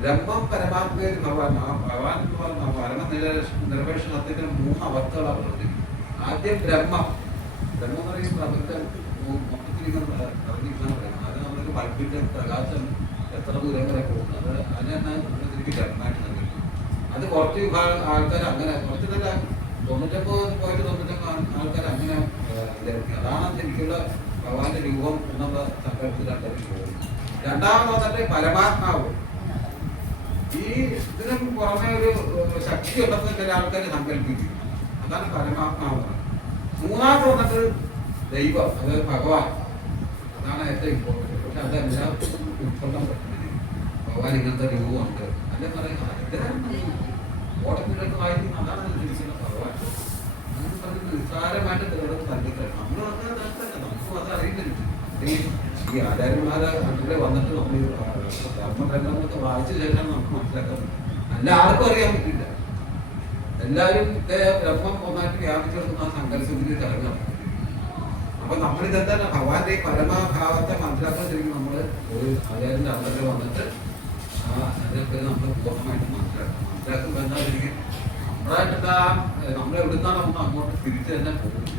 ബ്രഹ്മം പരമാത്മയിൽ ഭഗവാൻ ഭഗവാൻ എന്ന് പറഞ്ഞ പരമ നിരപേക്ഷണത്തിന്റെ 3 അവസ്ഥകളാണ് പ്രവർത്തിക്കുന്നത്. ആദ്യം ബ്രഹ്മം എന്ന് പറയുന്നത് പ്രപഞ്ചം മൊത്തത്തിലിങ്ങനെ അറിഞ്ഞിരിക്കണം പറയുന്നത്. അത് നമ്മളൊരു ബൾബിന്റെ പ്രകാശം എത്ര ദൂരം വരെ പോകുന്നത് അതിനെന്നെ നമ്മൾ ശരിക്കും ബ്രഹ്മമായിട്ട് നൽകുന്നത്. അത് കുറച്ച് ആൾക്കാർ അങ്ങനെ കുറച്ച് നല്ല 99.99 ആൾക്കാർ അങ്ങനെ വിചാരിക്കും. അതാണ് ശരിക്കുള്ള ഭഗവാന്റെ രൂപം എന്നുള്ള സങ്കല്പത്തിൽ രണ്ടാമത് പോകുന്നത്. രണ്ടാമത് വന്നിട്ട് പരമാത്മാവ്. ഈ ഇതിനും പുറമെ ഒരു ശക്തി ഉണ്ടെന്ന് ചില ആൾക്കാർ സങ്കല്പിക്കും. അതാണ് പരമാത്മാവ്. മൂന്നാമത് വന്നിട്ട് ദൈവം, അതായത് ഭഗവാൻ. അതാണ് ഏറ്റവും ഇമ്പോർട്ടൻറ്റ്. പക്ഷെ അതെല്ലാം ഉൾക്കൊള്ളാൻ പറ്റുന്നില്ല. ഭഗവാൻ ഇങ്ങനത്തെ രൂപമുണ്ട് അല്ലെ പറയുന്നത് ഓട്ടത്തിലൊക്കെ വായിക്കും. അതാണ് തിരിച്ചുള്ള ഭഗവാൻ. അങ്ങനെ പറഞ്ഞ് നിസ്സാരമായിട്ട് തീർന്ന് തല്ലിക്കണം. നമുക്കും അത് അറിയില്ല. ഈ ആചാര്യന്മാരെ നാട്ടിലെ വന്നിട്ട് നമ്മൾ ധർമ്മഗ്രന്ഥമൊക്കെ വായിച്ച ശേഷം നമുക്ക് മനസ്സിലാക്കാൻ പറ്റും. അല്ല ആർക്കും അറിയാൻ പറ്റില്ല. എല്ലാവരും ബ്രഹ്മം ഒന്നായിട്ട് വ്യാപിച്ചു കൊടുക്കുന്ന സങ്കല്പത്തിൽ ചടങ്ങാണ്. അപ്പൊ നമ്മളിതെന്താണ് ഭഗവാന്റെ ഈ പരമഭാവത്തെ മനസ്സിലാക്കാൻ ശരിക്കും നമ്മൾ ഒരു ആചാര്യന്റെ അന്തത്തിൽ വന്നിട്ട് അതിനൊക്കെ നമ്മൾ പൂർണ്ണമായിട്ട് മനസ്സിലാക്കുമ്പോൾ എന്താ ശരിക്കും നമ്മളായിട്ട് നമ്മളെവിടുന്നാണ് നമ്മൾ അങ്ങോട്ട് തിരിച്ച് തന്നെ പോകുന്നത്.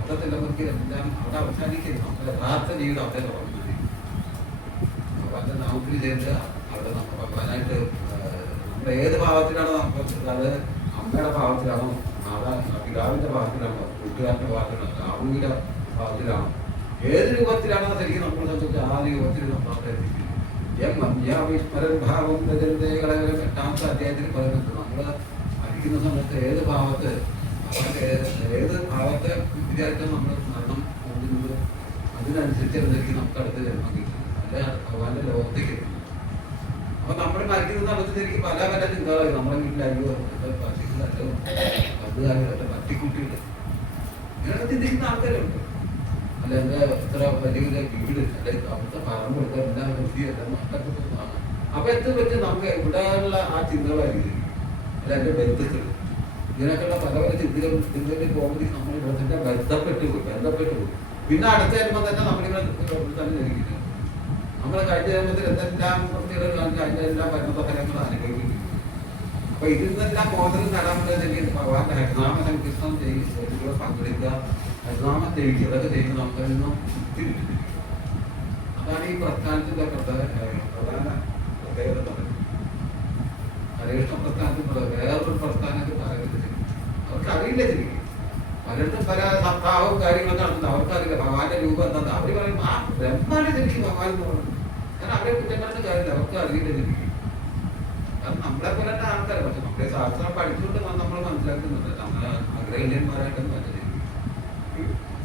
അവിടെ നമുക്ക് എല്ലാം അവിടെ അവസാനിക്കരുത്. നമ്മുടെ യഥാർത്ഥ ജീവിതം അവിടെ തുടങ്ങുന്നത്. ഭഗവാന്റെ നാമത്തിൽ ചെയ്ത് അവിടെ നമ്മൾ ഭഗവാനായിട്ട് നമ്മൾ ഏത് ഭാവത്തിലാണോ നമുക്ക്, അത് അമ്മയുടെ ഭാവത്തിലാണോ, പിതാവിന്റെ ഭാവത്തിലാണോ, കൂട്ടുകാരന്റെ ഭാവത്തിലാണോ, രാഹുവിന്റെ ഭാവത്തിലാണോ, ഏത് രൂപത്തിലാണോ ശരിക്കും നമ്മൾ സംബന്ധിച്ച് ആ രൂപത്തിൽ നമ്മൾ അവിടെ എത്തിക്കുന്നത്. ഭാവം പ്രജന്തകളെ 8ാമത്തെ അധ്യായത്തിൽ പറയുന്നുണ്ട്. നമ്മൾ മരിക്കുന്ന സമയത്ത് ഏത് ഭാവത്ത് ഏത് ഭാവത്തെ വിചാരിച്ചാൽ നമ്മൾ മരണം പോകുന്നത് അതിനനുസരിച്ചായിരിക്കും നമുക്ക് അടുത്ത ജന്മം കിട്ടുന്നത്. അല്ലെ ഭഗവാന്റെ ലോകത്തേക്ക് എത്തുന്നത്. അപ്പൊ നമ്മൾ മരിക്കുന്ന സമയത്ത് എനിക്ക് പല പല ചിന്തകളായി. നമ്മുടെ വീട്ടിൽ അയ്യോ പശുക്കളല്ലോ പണ്ടുകാലോ പട്ടിക്കുട്ടിയുണ്ട് ഇങ്ങനെയൊക്കെ ചിന്തിക്കുന്ന ആൾക്കാരുണ്ട്. അല്ല എന്താ ഇത്ര വലിയ വലിയ വീട് അല്ലെ അവിടുത്തെ പറമ്പ് എടുക്കുക എല്ലാം വൃത്തിയെല്ലാം നഷ്ടപ്പെട്ടതാണ്. അപ്പൊ എന്ത് പറ്റും നമുക്ക് ഇവിടെയുള്ള ആ ചിന്തകളായിരിക്കും. അല്ല എന്റെ ബന്ധുക്കൾ ഇതിനൊക്കെയുള്ള പല പല ചിന്തകളിൽ പോകുമ്പോൾ നമ്മൾ ഇവിടെ തന്നെ ബന്ധപ്പെട്ടു പോയി. പിന്നെ അടുത്ത ജന്മം തന്നെ നമ്മളിവിടെ തന്നെ ജനിക്കുന്നത്. നമ്മൾ കഴിഞ്ഞ ജന്മത്തിൽ എന്തെല്ലാം അതിന്റെ എല്ലാ പരിണതഫലങ്ങളും അനുഭവിക്കുന്നു. അപ്പൊ ഇതിൽ നിന്നെല്ലാം മോദനം നേടാൻ പറ്റുന്ന ഭഗവാന്റെ ഹരിനാമ സങ്കീർത്തനം ചെയ്യുക, പങ്കെടുക്കുക, ഹരിനാമം ജയിക്കുക, ഇതൊക്കെ ചെയ്യുമ്പോൾ നമുക്ക് നിന്നും തിരിച്ചു. അതാണ് ഈ പ്രസ്ഥാനത്തിന്റെ പ്രധാന പ്രത്യേകത. ഹരികൃഷ്ണ പ്രസ്ഥാനത്തിനുള്ള വേറൊരു പ്രസ്ഥാനത്തിൽ പറയുന്നത് അവർക്ക് അറിയില്ല. ശരിക്കും പലർക്കും പല സപ്താഹവും കാര്യങ്ങളൊക്കെ നടത്തുന്നത് അവർക്കറിയില്ല ഭഗവാന്റെ രൂപം എന്താ. അവർ പറയും ആ ബ്രഹ്മാണ് ശരിക്കും ഭഗവാൻ എന്ന് പറയുന്നത്. കാരണം അവരെ കുറ്റം പറഞ്ഞ കാര്യമില്ല, അവർക്ക് അറിയില്ല ശരിക്കും. കാരണം നമ്മളെ പോലെ തന്നെ ആൾക്കാർ പക്ഷെ നമ്മുടെ ശാസ്ത്രം പഠിച്ചുകൊണ്ട് നമ്മൾ മനസ്സിലാക്കുന്നുണ്ട്. നമ്മളെ അഗ്രഹീയന്മാരായിട്ടൊന്നും പറ്റില്ല.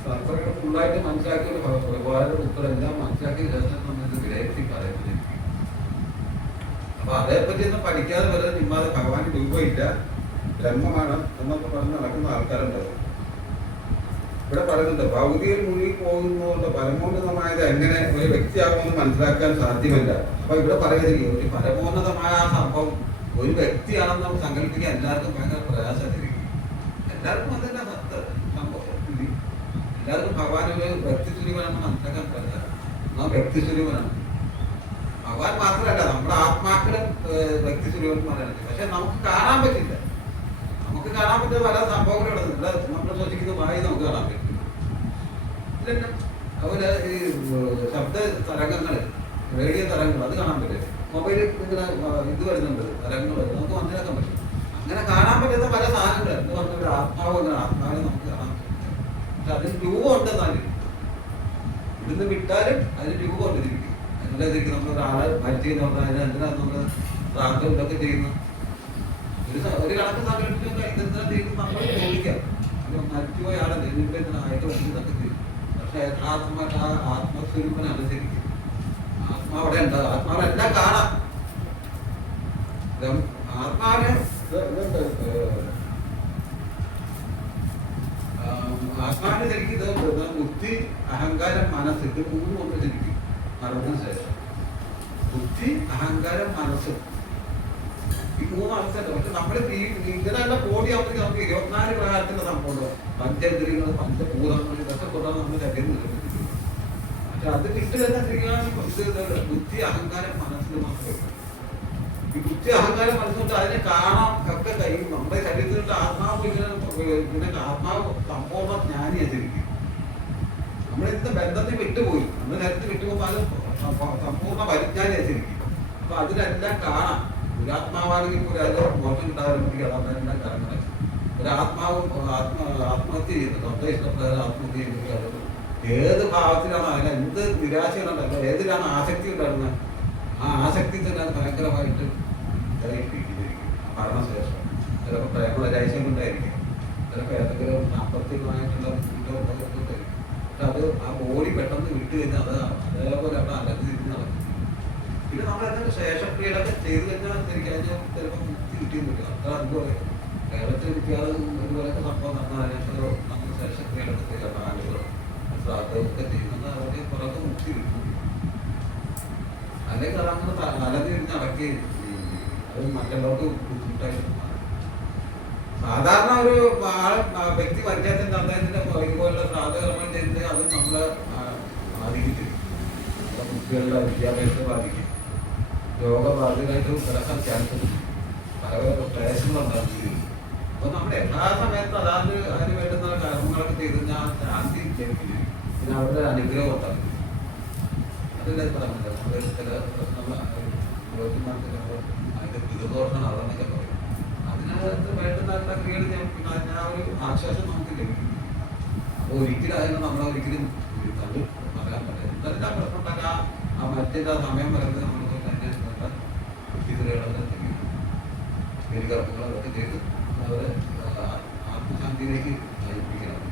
ശാസ്ത്രങ്ങൾ ഫുള്ളായിട്ട് മനസ്സിലാക്കിയ ഒരുപാട് ബുക്കുകളെല്ലാം മനസ്സിലാക്കിയ ശേഷം നമ്മൾ വിലയിരുത്തി പറയുന്നത്. അപ്പൊ അതേപ്പറ്റി ഒന്നും പഠിക്കാതെ വരെ നിമ്മാതെ ഭഗവാന്റെ രൂപമില്ല, ബ്രഹ്മമാണ് എന്നൊക്കെ പറഞ്ഞ് നടക്കുന്ന ആൾക്കാരുണ്ടാവും. ഇവിടെ പറയുന്നുണ്ട് ഭൗതികയിൽ മുഴുകി പോകുന്നതുകൊണ്ട് പരമോന്നതമായത് എങ്ങനെ ഒരു വ്യക്തിയാകുമെന്ന് മനസ്സിലാക്കാൻ സാധ്യമല്ല. അപ്പൊ ഇവിടെ പറയുന്നത് ഒരു പരമോന്നതമായ ആ സംഭവം ഒരു വ്യക്തിയാണെന്ന് നമുക്ക് സങ്കല്പിക്കാൻ എല്ലാവർക്കും ഭയങ്കര പ്രയാസമായിരിക്കും. എല്ലാവർക്കും അതന്നെ സംഭവം. എല്ലാവർക്കും ഭഗവാൻ ഒരു വ്യക്തിസ്വരൂപനാണെന്ന് മനസ്സിലാക്കാൻ പറ്റില്ല. ആ വ്യക്തിസ്വരൂപനാണ് ഭഗവാൻ മാത്രമല്ല, നമ്മുടെ ആത്മാക്കളും വ്യക്തിസ്വരൂപന്മാരാണ്. പക്ഷെ നമുക്ക് കാണാൻ പറ്റില്ല. നമുക്ക് കാണാൻ പറ്റുന്ന പല സംഭവങ്ങളുണ്ട്. നമ്മൾ ശ്വസിക്കുന്നതുമായി നമുക്ക് കാണാൻ പറ്റും. അതുപോലെ ഈ ശബ്ദ തരംഗങ്ങൾ, റേഡിയോ തരംഗങ്ങൾ, അത് കാണാൻ പറ്റും. മൊബൈലിൽ ഇങ്ങനെ ഇത് വരുന്നുണ്ട്, തരംഗങ്ങൾ നമുക്ക് മനസ്സിലാക്കാൻ പറ്റും. അങ്ങനെ കാണാൻ പറ്റുന്ന പല സാധനങ്ങൾ എന്ന് പറഞ്ഞൊരു ആത്മാവ്, ആത്മാവിനെ നമുക്ക് കാണാൻ പറ്റും. പക്ഷെ അതിന് രൂപം ഉണ്ടെന്നാല് ഇവിടുന്ന് വിട്ടാലും അതിന് രൂപം ഉണ്ട്. തിരിക്കും അതിലേക്ക് നമ്മൾ ഒരാളെ മരിച്ചെന്ന് പറഞ്ഞാൽ അതിന് എന്തിനാണ് നമ്മൾ പ്രാർത്ഥന ഇതൊക്കെ ചെയ്യുന്നത്? ഒരു കണക്ക് സങ്കല്പിച്ചൊക്കെ ഇതെന്താ ചെയ്യുന്നത് നമ്മൾ ചോദിക്കാം. മരിച്ചുപോയ ആളെ ആയിട്ട് ഇതൊക്കെ ചെയ്യും. പക്ഷെ ആത്മാ ആത്മസ്വരൂപനാണ് ശരിക്കും. ആത്മാവിടെ ഉണ്ടാകും. ആത്മാവെല്ലാം കാണാം. ആത്മാവിന് ആത്മാവിന് ശരിക്കും ഇത് ബുദ്ധി, അഹങ്കാരം, മനസ്സ്, ഇത് 3 കൊണ്ട് ശരിക്കും മരണത്തിന് ശേഷം ബുദ്ധി, അഹങ്കാരം, മനസ്സ് ഈ 3 അവസ്ഥയുണ്ട്. പക്ഷെ നമ്മൾ ഇങ്ങനെയുള്ള ബോഡി ആവുമ്പോഴേക്കും നമുക്ക് 24 പ്രകാരത്തിന്റെ സംഭവമുണ്ട്. പഞ്ചേന്ദ്രിയങ്ങൾ, പഞ്ചഭൂതങ്ങൾ, ഇതൊക്കെ കൊണ്ടാണ് നമ്മൾ ശരീരം നിർമ്മിച്ചിരിക്കുന്നത്. പക്ഷെ അത് വിട്ട് തന്നെ ചെയ്യാൻ ബുദ്ധി അഹങ്കാരം മനസ്സിൽ മാത്രമേ ഉള്ളൂ. ഈ ബുദ്ധി അഹങ്കാരം മനസ്സുകൊണ്ട് അതിനെ കാണാൻ ഒക്കെ കഴിയും. നമ്മുടെ ശരീരത്തിലുള്ള ആത്മാവ് ഇങ്ങനെ ആത്മാവ് സമ്പൂർണ്ണ ജ്ഞാനിയായിരിക്കും. നമ്മളിന്ന് ബന്ധത്തിൽ വിട്ടുപോയി, നമ്മൾ നേരത്തെ വിട്ടുപോകുമ്പോൾ അത് സമ്പൂർണ്ണ പരിജ്ഞാനിയായിരിക്കും. അപ്പൊ അതിനെല്ലാം കാണാം. ഒരാത്മാവാണെങ്കിൽ മോശം ഉണ്ടാകുന്നെങ്കിൽ അതെല്ലാം കറങ്ങണം. ഒരാത്മാവ് ആത്മഹത്യ ചെയ്യുന്നത്, സ്വന്തം ഇഷ്ടപ്രകാരം ആത്മഹത്യ ചെയ്യുന്നെങ്കിൽ അത് ഏത് ഭാവത്തിലാണ്, അതിന് എന്ത് നിരാശയുണ്ടല്ലോ, ഏതിലാണ് ആസക്തി ഉണ്ടായിരുന്നത്, ആ ആസക്തി തന്നെ അത് ഭയങ്കരമായിട്ട് മരണശേഷം ചിലപ്പോൾ പ്രേമരാശം കൊണ്ടായിരിക്കും, ചിലപ്പോൾ ഏതെങ്കിലും സാമ്പത്തികമായിട്ടുള്ള ബുദ്ധിമുട്ടുണ്ടായിരിക്കും. പക്ഷെ അത് ആ ബോഡി പെട്ടെന്ന് വിട്ടു കഴിഞ്ഞാൽ അത് അതേപോലെ അവിടെ അലർജിച്ച് നടക്കും. പിന്നെ നമ്മൾ എന്തൊക്കെ ശേഷക്രിയകളൊക്കെ ചെയ്ത് കഴിഞ്ഞാൽ ശരിക്കും ചിലപ്പോൾ മുക്തി കിട്ടിയെന്നില്ല. അത്ര അതുപോലെ കേരളത്തിൽ കിട്ടിയാലും ഇതുപോലെയൊക്കെ സംഭവം നടന്നതിനേക്കാൾ നമ്മൾ ശേഷക്രിയകളൊക്കെ ചെയ്യുക, ആളുകളും ശ്രാദ്ധമൊക്കെ ചെയ്യുന്നത് അവരുടെ പുറത്ത് മുക്തി കിട്ടും. അല്ലെങ്കിൽ അതങ്ങനെ അലഞ്ഞിരുന്ന് നടക്കുകയും അത് മറ്റുള്ളവർക്ക് ബുദ്ധിമുട്ടായിട്ട് മാറും. സാധാരണ ഒരു വ്യക്തി പഞ്ചായത്തിന്റെ അദ്ദേഹത്തിന്റെ ഇതുപോലുള്ള ശ്രാദ്ധകർമ്മം ചെയ്തിട്ട് അത് നമ്മളെ ബാധിക്കും. നമ്മുടെ കുട്ടികളുടെ വിദ്യാഭ്യാസത്തെ ബാധിക്കും. രോഗബാധിതമായിട്ട് കിടക്കാൻ ചാൻസ് ഉണ്ട്. പല പല പ്രയാസങ്ങളുണ്ടാകും. അപ്പൊ നമ്മൾ എല്ലാ സമയത്തും അതാത് അതിന് വേണ്ടുന്ന കർമ്മങ്ങളൊക്കെ ചെയ്ത് ഞാൻ ശാന്തി ലഭിക്കും. പിന്നെ അവരുടെ അനുഗ്രഹം ഉണ്ടാകും. അതിൻ്റെ പറഞ്ഞത് നമ്മുടെ ചില പ്രശ്നങ്ങൾ അതിന്റെ പിതൃദോഷം അതെന്നൊക്കെ പറയും. അതിനകത്ത് വേണ്ടുന്ന ക്രിയകൾ പിന്നെ അതിന് ആ ഒരു ആശ്വാസം നമുക്ക് ലഭിക്കും. അപ്പോൾ ഒരിക്കലും അതിനെ നമ്മളൊരിക്കലും തള്ളി പറയാൻ പറ്റില്ല. എന്തെല്ലാം പ്രശ്നമുണ്ടാകാം ആ മറ്റേത് ആ സമയം വരുന്നത് നമ്മൾ കർമ്മങ്ങളൊക്കെ ചെയ്ത് അവരെ ആത്മശാന്തിയിലേക്ക് നയിപ്പിക്കണം.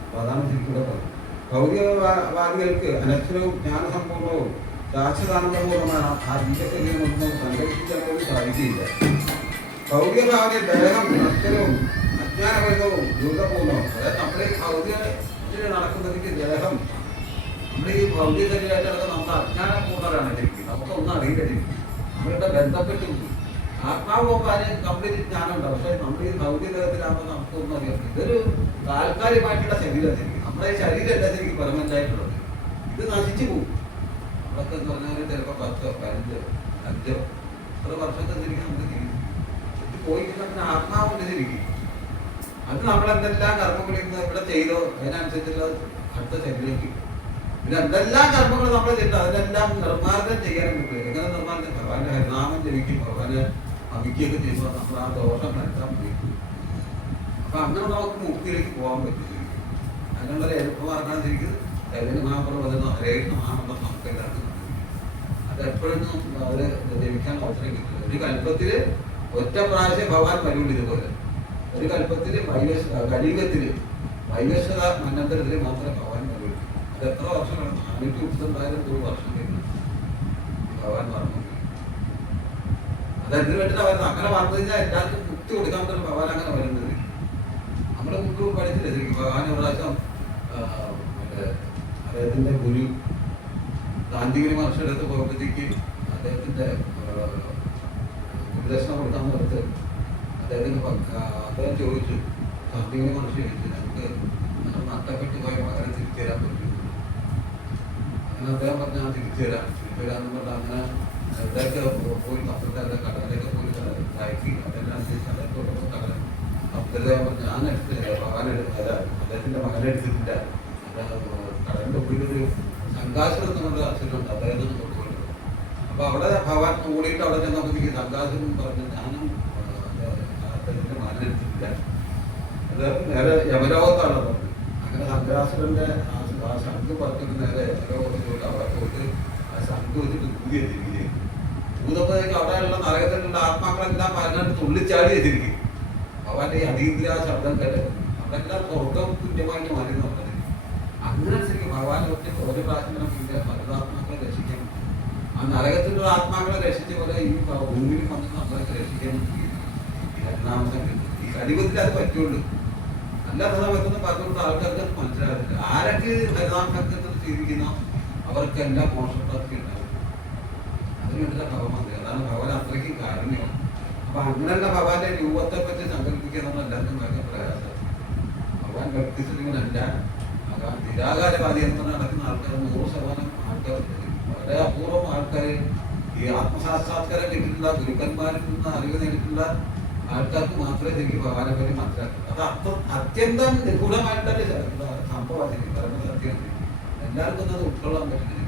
അപ്പൊ അതാണ് ശരിക്കും പറയുന്നത്. ഭൗതികവാദികൾക്ക് അനക്ഷരവും ജ്ഞാനസമ്പൂർണവും ശാശ്വതാനന്ദപൂർണ്ണമാണ് ആ ജീവശരീരമൊന്നും സങ്കല്പിക്കാൻ പോലും സാധിക്കില്ല. ഭൗതികഭാവന ദേഹം അക്ഷരവും അജ്ഞാനപരിതവും ദുരിതപൂർണ്ണവും. അതായത് നമ്മുടെ ഈ ഭൗതികത്തിൽ നടക്കുന്നതിക്ക് ദേഹം, നമ്മുടെ ഈ ഭൗതിക ശരീരമായിട്ട് നടക്കുന്ന നമ്മുടെ അജ്ഞാനപൂർണ്ണരാണ് ശരിക്കും. നമുക്കൊന്നും അറിയില്ല ശരിക്കും. നമ്മളുടെ ബന്ധപ്പെട്ട് ആത്മാവ് പോകാന് കംപ്ലീറ്റ് ജ്ഞാനം ഉണ്ടാവും. പക്ഷെ നമ്മൾ ഈ ഭൗതിക ദേഹത്തിലാകുമ്പോൾ നമുക്കൊന്നും അറിയാം. ഇതൊരു താൽക്കാലികമായിട്ടുള്ള ശരീരമായിരിക്കും. നമ്മുടെ ഈ ശരീരമല്ല ശരിക്കും പെർമനന്റ് ആയിട്ടുള്ളത്. ഇത് നശിച്ചു പോകും. നമ്മളൊക്കെ എന്ന് പറഞ്ഞാൽ ചിലപ്പോൾ 10, 15, 5 എത്ര വർഷത്തെ ശരിക്കും നമുക്ക് ജീവിക്കും. ഇത് പോയി കഴിഞ്ഞാൽ ആത്മാവുണ്ട് ശരിക്കും. അത് നമ്മളെന്തെല്ലാം കർമ്മങ്ങൾ ഇവിടെ ചെയ്തോ അതിനനുസരിച്ചുള്ള അടുത്ത ശരീരത്തിൽ പിന്നെ എന്തെല്ലാം കർമ്മങ്ങൾ നമ്മൾ ചെയ്തോ അതിനെല്ലാം നിർമ്മാർജ്ജനം ചെയ്യാനും പറ്റും. എങ്ങനെ നിർമ്മാർജ്ജനം? ഭഗവാന്റെ ഹരിനാമം ജപിക്കും, ഭഗവാനെ അമിക്കുകയൊക്കെ ചെയ്യുമ്പോൾ നമ്മൾ ആ ദോഷങ്ങളെല്ലാം ഉപയോഗിക്കും. അപ്പൊ അങ്ങനെ നമുക്ക് മുക്തിയിലേക്ക് പോകാൻ പറ്റും. അതിനുള്ളൊരു എളുപ്പമാർക്കാണ് ശരിക്കും ചൈതന്യ മഹാപ്രഭു ഹരേകൃഷ്ണ മഹാമന്ത്രം നമുക്ക് എല്ലാവർക്കും. അത് എപ്പോഴൊന്നും അവര് ജപിക്കാൻ അവസരം കിട്ടില്ല. ഒരു കൽപ്പത്തില് ഒറ്റ പ്രാവശ്യം ഭഗവാൻ വരുള്ളൂ. ഇതുപോലെ ഒരു കൽപ്പത്തില് കലിയുഗത്തില് വൈവശത മന്നന്തരത്തില് മാത്രമേ ഭഗവാൻ വരുള്ളൂ. അത് എത്ര വർഷമാണ്? 432 വർഷം കഴിഞ്ഞു ഭഗവാൻ പറഞ്ഞു. അതെന്തിനു വേണ്ടിയിട്ടാണ് വരുന്നത്? അങ്ങനെ വന്നു കഴിഞ്ഞാൽ എല്ലാവർക്കും മുക്തി കൊടുക്കാൻ പറ്റുന്ന ഭഗവാൻ അങ്ങനെ വരുന്നത്. നമ്മുടെ മുമ്പ് പഠിച്ചില്ലേ ശരിക്കും ഭഗവാൻ ഒരു പ്രാവശ്യം അദ്ദേഹത്തിന്റെ ഗുരു ഗാന്ധിഗിരി മഹർഷിയുടെ അടുത്ത് പോയപ്പോഴത്തേക്ക് അദ്ദേഹത്തിന്റെ ഗുരുദർശനം കൊടുക്കാൻ നേരത്ത് അദ്ദേഹം ചോദിച്ചു, ഗാന്ധിഗിരി മഹർഷി ചോദിച്ചു, നമുക്ക് നഷ്ടപ്പെട്ടു പോയ മകനെ തിരിച്ചു തരാൻ പറ്റും? അങ്ങനെ അദ്ദേഹം പറഞ്ഞാൽ ഞാൻ തിരിച്ചു തരാമെന്ന് പറഞ്ഞാൽ അങ്ങനെ ഇവിടെയൊക്കെ പോയി പത്രക്കാരുടെ കടലിലേക്ക് പോയി കയറ്റി അതെല്ലാം അതൊക്കെ കടൽ അദ്ദേഹം പറഞ്ഞു ഞാൻ എടുത്തില്ല, ഭഗവാൻ എടുത്തില്ല, അദ്ദേഹത്തിന്റെ മകനെ എടുത്തിട്ടില്ല. കടലിന്റെ ഉള്ളിലൊരു സംഘാസുരം എന്നുള്ള അസുഖമുണ്ട്, അദ്ദേഹത്തിന് കൊണ്ടുപോയിട്ട്. അപ്പൊ അവിടെ ഭഗവാൻ കൂടിയിട്ട് അവിടെ ചെന്നപ്പോഴത്തേക്ക് സംഘാസുരം പറഞ്ഞു ഞാനും അദ്ദേഹത്തിന്റെ മകനെ എടുത്തിട്ടില്ല. അത് നേരെ യമലോകത്താണ് പറഞ്ഞത്. അങ്ങനെ സംഘാസുരന്റെ ആ ശംഖ് പറഞ്ഞിട്ട് നേരെ യമലോകത്ത് അവിടെ പോയിട്ട് ആ ശംഖ് വെച്ചിട്ട് ഊതി വെച്ചിരിക്കുകയും ഊതപ്പോഴേക്ക് അവിടെയുള്ള നരകത്തിലുള്ള ആത്മാക്കളെല്ലാം പറഞ്ഞിട്ട് തുള്ളിച്ചാടി വെച്ചിരിക്കും. ഭഗവാന്റെ ഈ അതീന്ദ്രിയ ശബ്ദം കേട്ട് അതെല്ലാം സ്വർഗം തുല്യമായിട്ട് മാറി പറഞ്ഞത്. അങ്ങനെ ശരിക്കും ഭഗവാൻ ഒരു പ്രാവശ്യം പിന്നെ ഭരതാത്മാക്കളെ രക്ഷിക്കാൻ, ആ നരകത്തിലുള്ള ആത്മാക്കളെ രക്ഷിച്ച പോലെ ഈ ഭൂമിയിൽ വന്ന് നമ്മളൊക്കെ രക്ഷിക്കാൻ ഹരിനാമസം കിട്ടും. ഈ കലിയുഗത്തിൽ അത് പറ്റുള്ളൂ. അല്ലാത്ത സമയത്തൊന്നും പറഞ്ഞുകൊണ്ട് ആൾക്കാർക്ക് അത് മനസ്സിലാകത്തില്ല. ആരൊക്കെ ഹരിനാമസംഘത്തിൽ ചെയ്തിരിക്കുന്നോ അവർക്കെല്ലാം മോശപ്രാപ്തി ഉണ്ടാവും. അതിന് വേണ്ടിയിട്ട് ഭഗവാൻ അതാണ് ഭഗവാൻ അത്രയ്ക്ക് കാരുണ്യം. ഭഗവാന്റെ രൂപത്തെ പറ്റി സങ്കല്പിക്കുക നമ്മൾ എല്ലാവർക്കും ഭയങ്കര പ്രയാസമാണ്. ഭഗവാൻ വ്യക്തിസ്വരൂപനല്ല. ഭഗവാൻ നിരാകാരവാദി എന്ന് നടക്കുന്ന ആൾക്കാർ 100% ആൾക്കാരുണ്ട്. വളരെ അപൂർവം ആൾക്കാർ ഈ ആത്മസാക്ഷാത്കാരം കിട്ടിയിട്ടുള്ള ഗുരുക്കന്മാരിൽ നിന്ന് അറിവ് നേടിയിട്ടുള്ള ആൾക്കാർക്ക് മാത്രമേ ശരിക്കും ഭഗവാനെ പറ്റി മനസ്സിലാക്കൂ. അത് അത്യന്തം നിഗൂഢമായിട്ടല്ലേ സംഭവം സത്യം. എല്ലാവർക്കും അത് ഉൾക്കൊള്ളാൻ പറ്റുന്നില്ല.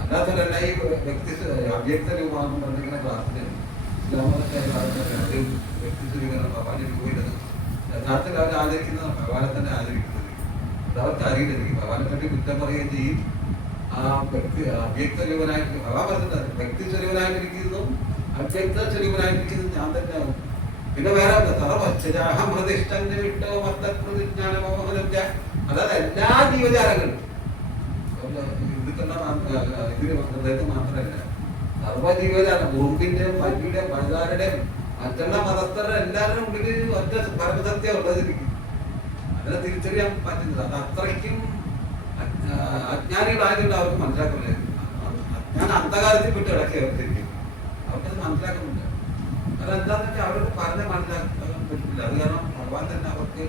അല്ലാത്തവരല്ല ഈ വ്യക്തി അവ്യക്ത രൂപമാണെന്ന് പറഞ്ഞിങ്ങനെ ക്ലാസ്സിൽ ഇസ്ലാമൊക്കെ വ്യക്തിസ്വരൂപം ഭഗവാന്റെ രൂപയിലത് യഥാർത്ഥത്തിൽ അവർ ആചരിക്കുന്നത് ഭഗവാനെ തന്നെ ആചരിക്കുന്നത്. അതവർക്ക് അറിയില്ല. ഭഗവാനെ പറ്റി കുറ്റം പറയുകയും ചെയ്യും. ആ വ്യക്തി അവ്യക്ത സ്വരൂപനായിട്ട് ഭഗവാൻ പറഞ്ഞിട്ടുണ്ട്. വ്യക്തി സ്വരൂപനായിട്ടിരിക്കുന്നതും അവ്യക്ത സ്വരൂപനായിട്ടിരിക്കുന്നതും ഞാൻ തന്നെയാവും. പിന്നെ വേറെ സർവ്വഹമൃതിഷ്ടന്റെ വിട്ടോ മർദ്ദജ്ഞാനമോഹനം. അതായത് എല്ലാ ജീവജാലങ്ങളും ഇതിന് ഹൃദയത്തിൽ മാത്രമല്ല, സർവ്വജീവജാലം ഉറുമ്പിന്റെയും പല്ലിയുടെയും പഴുതാരുടെയും മറ്റുള്ള മതസ്ഥരുടെ എല്ലാവരുടെ ഉള്ളിൽ ഒറ്റ പരമസത്യം ഉള്ളതിരിക്കും. അതിനെ തിരിച്ചറിയാൻ പറ്റുന്നത്. അത് അത്രയ്ക്കും അജ്ഞാനികളായതുകൊണ്ട് അവർക്ക് മനസ്സിലാക്കില്ല. ഞാൻ അന്ധകാലത്തിൽ പെട്ട് ഇടയ്ക്കായിരിക്കും അവർക്കത് മനസ്സിലാക്കുന്നുണ്ട്. അതെന്താന്ന് വെച്ചാൽ അവർക്ക് പറഞ്ഞ് മനസ്സിലാക്കാൻ പറ്റില്ല. അത് കാരണം ഭഗവാൻ തന്നെ അവർക്ക്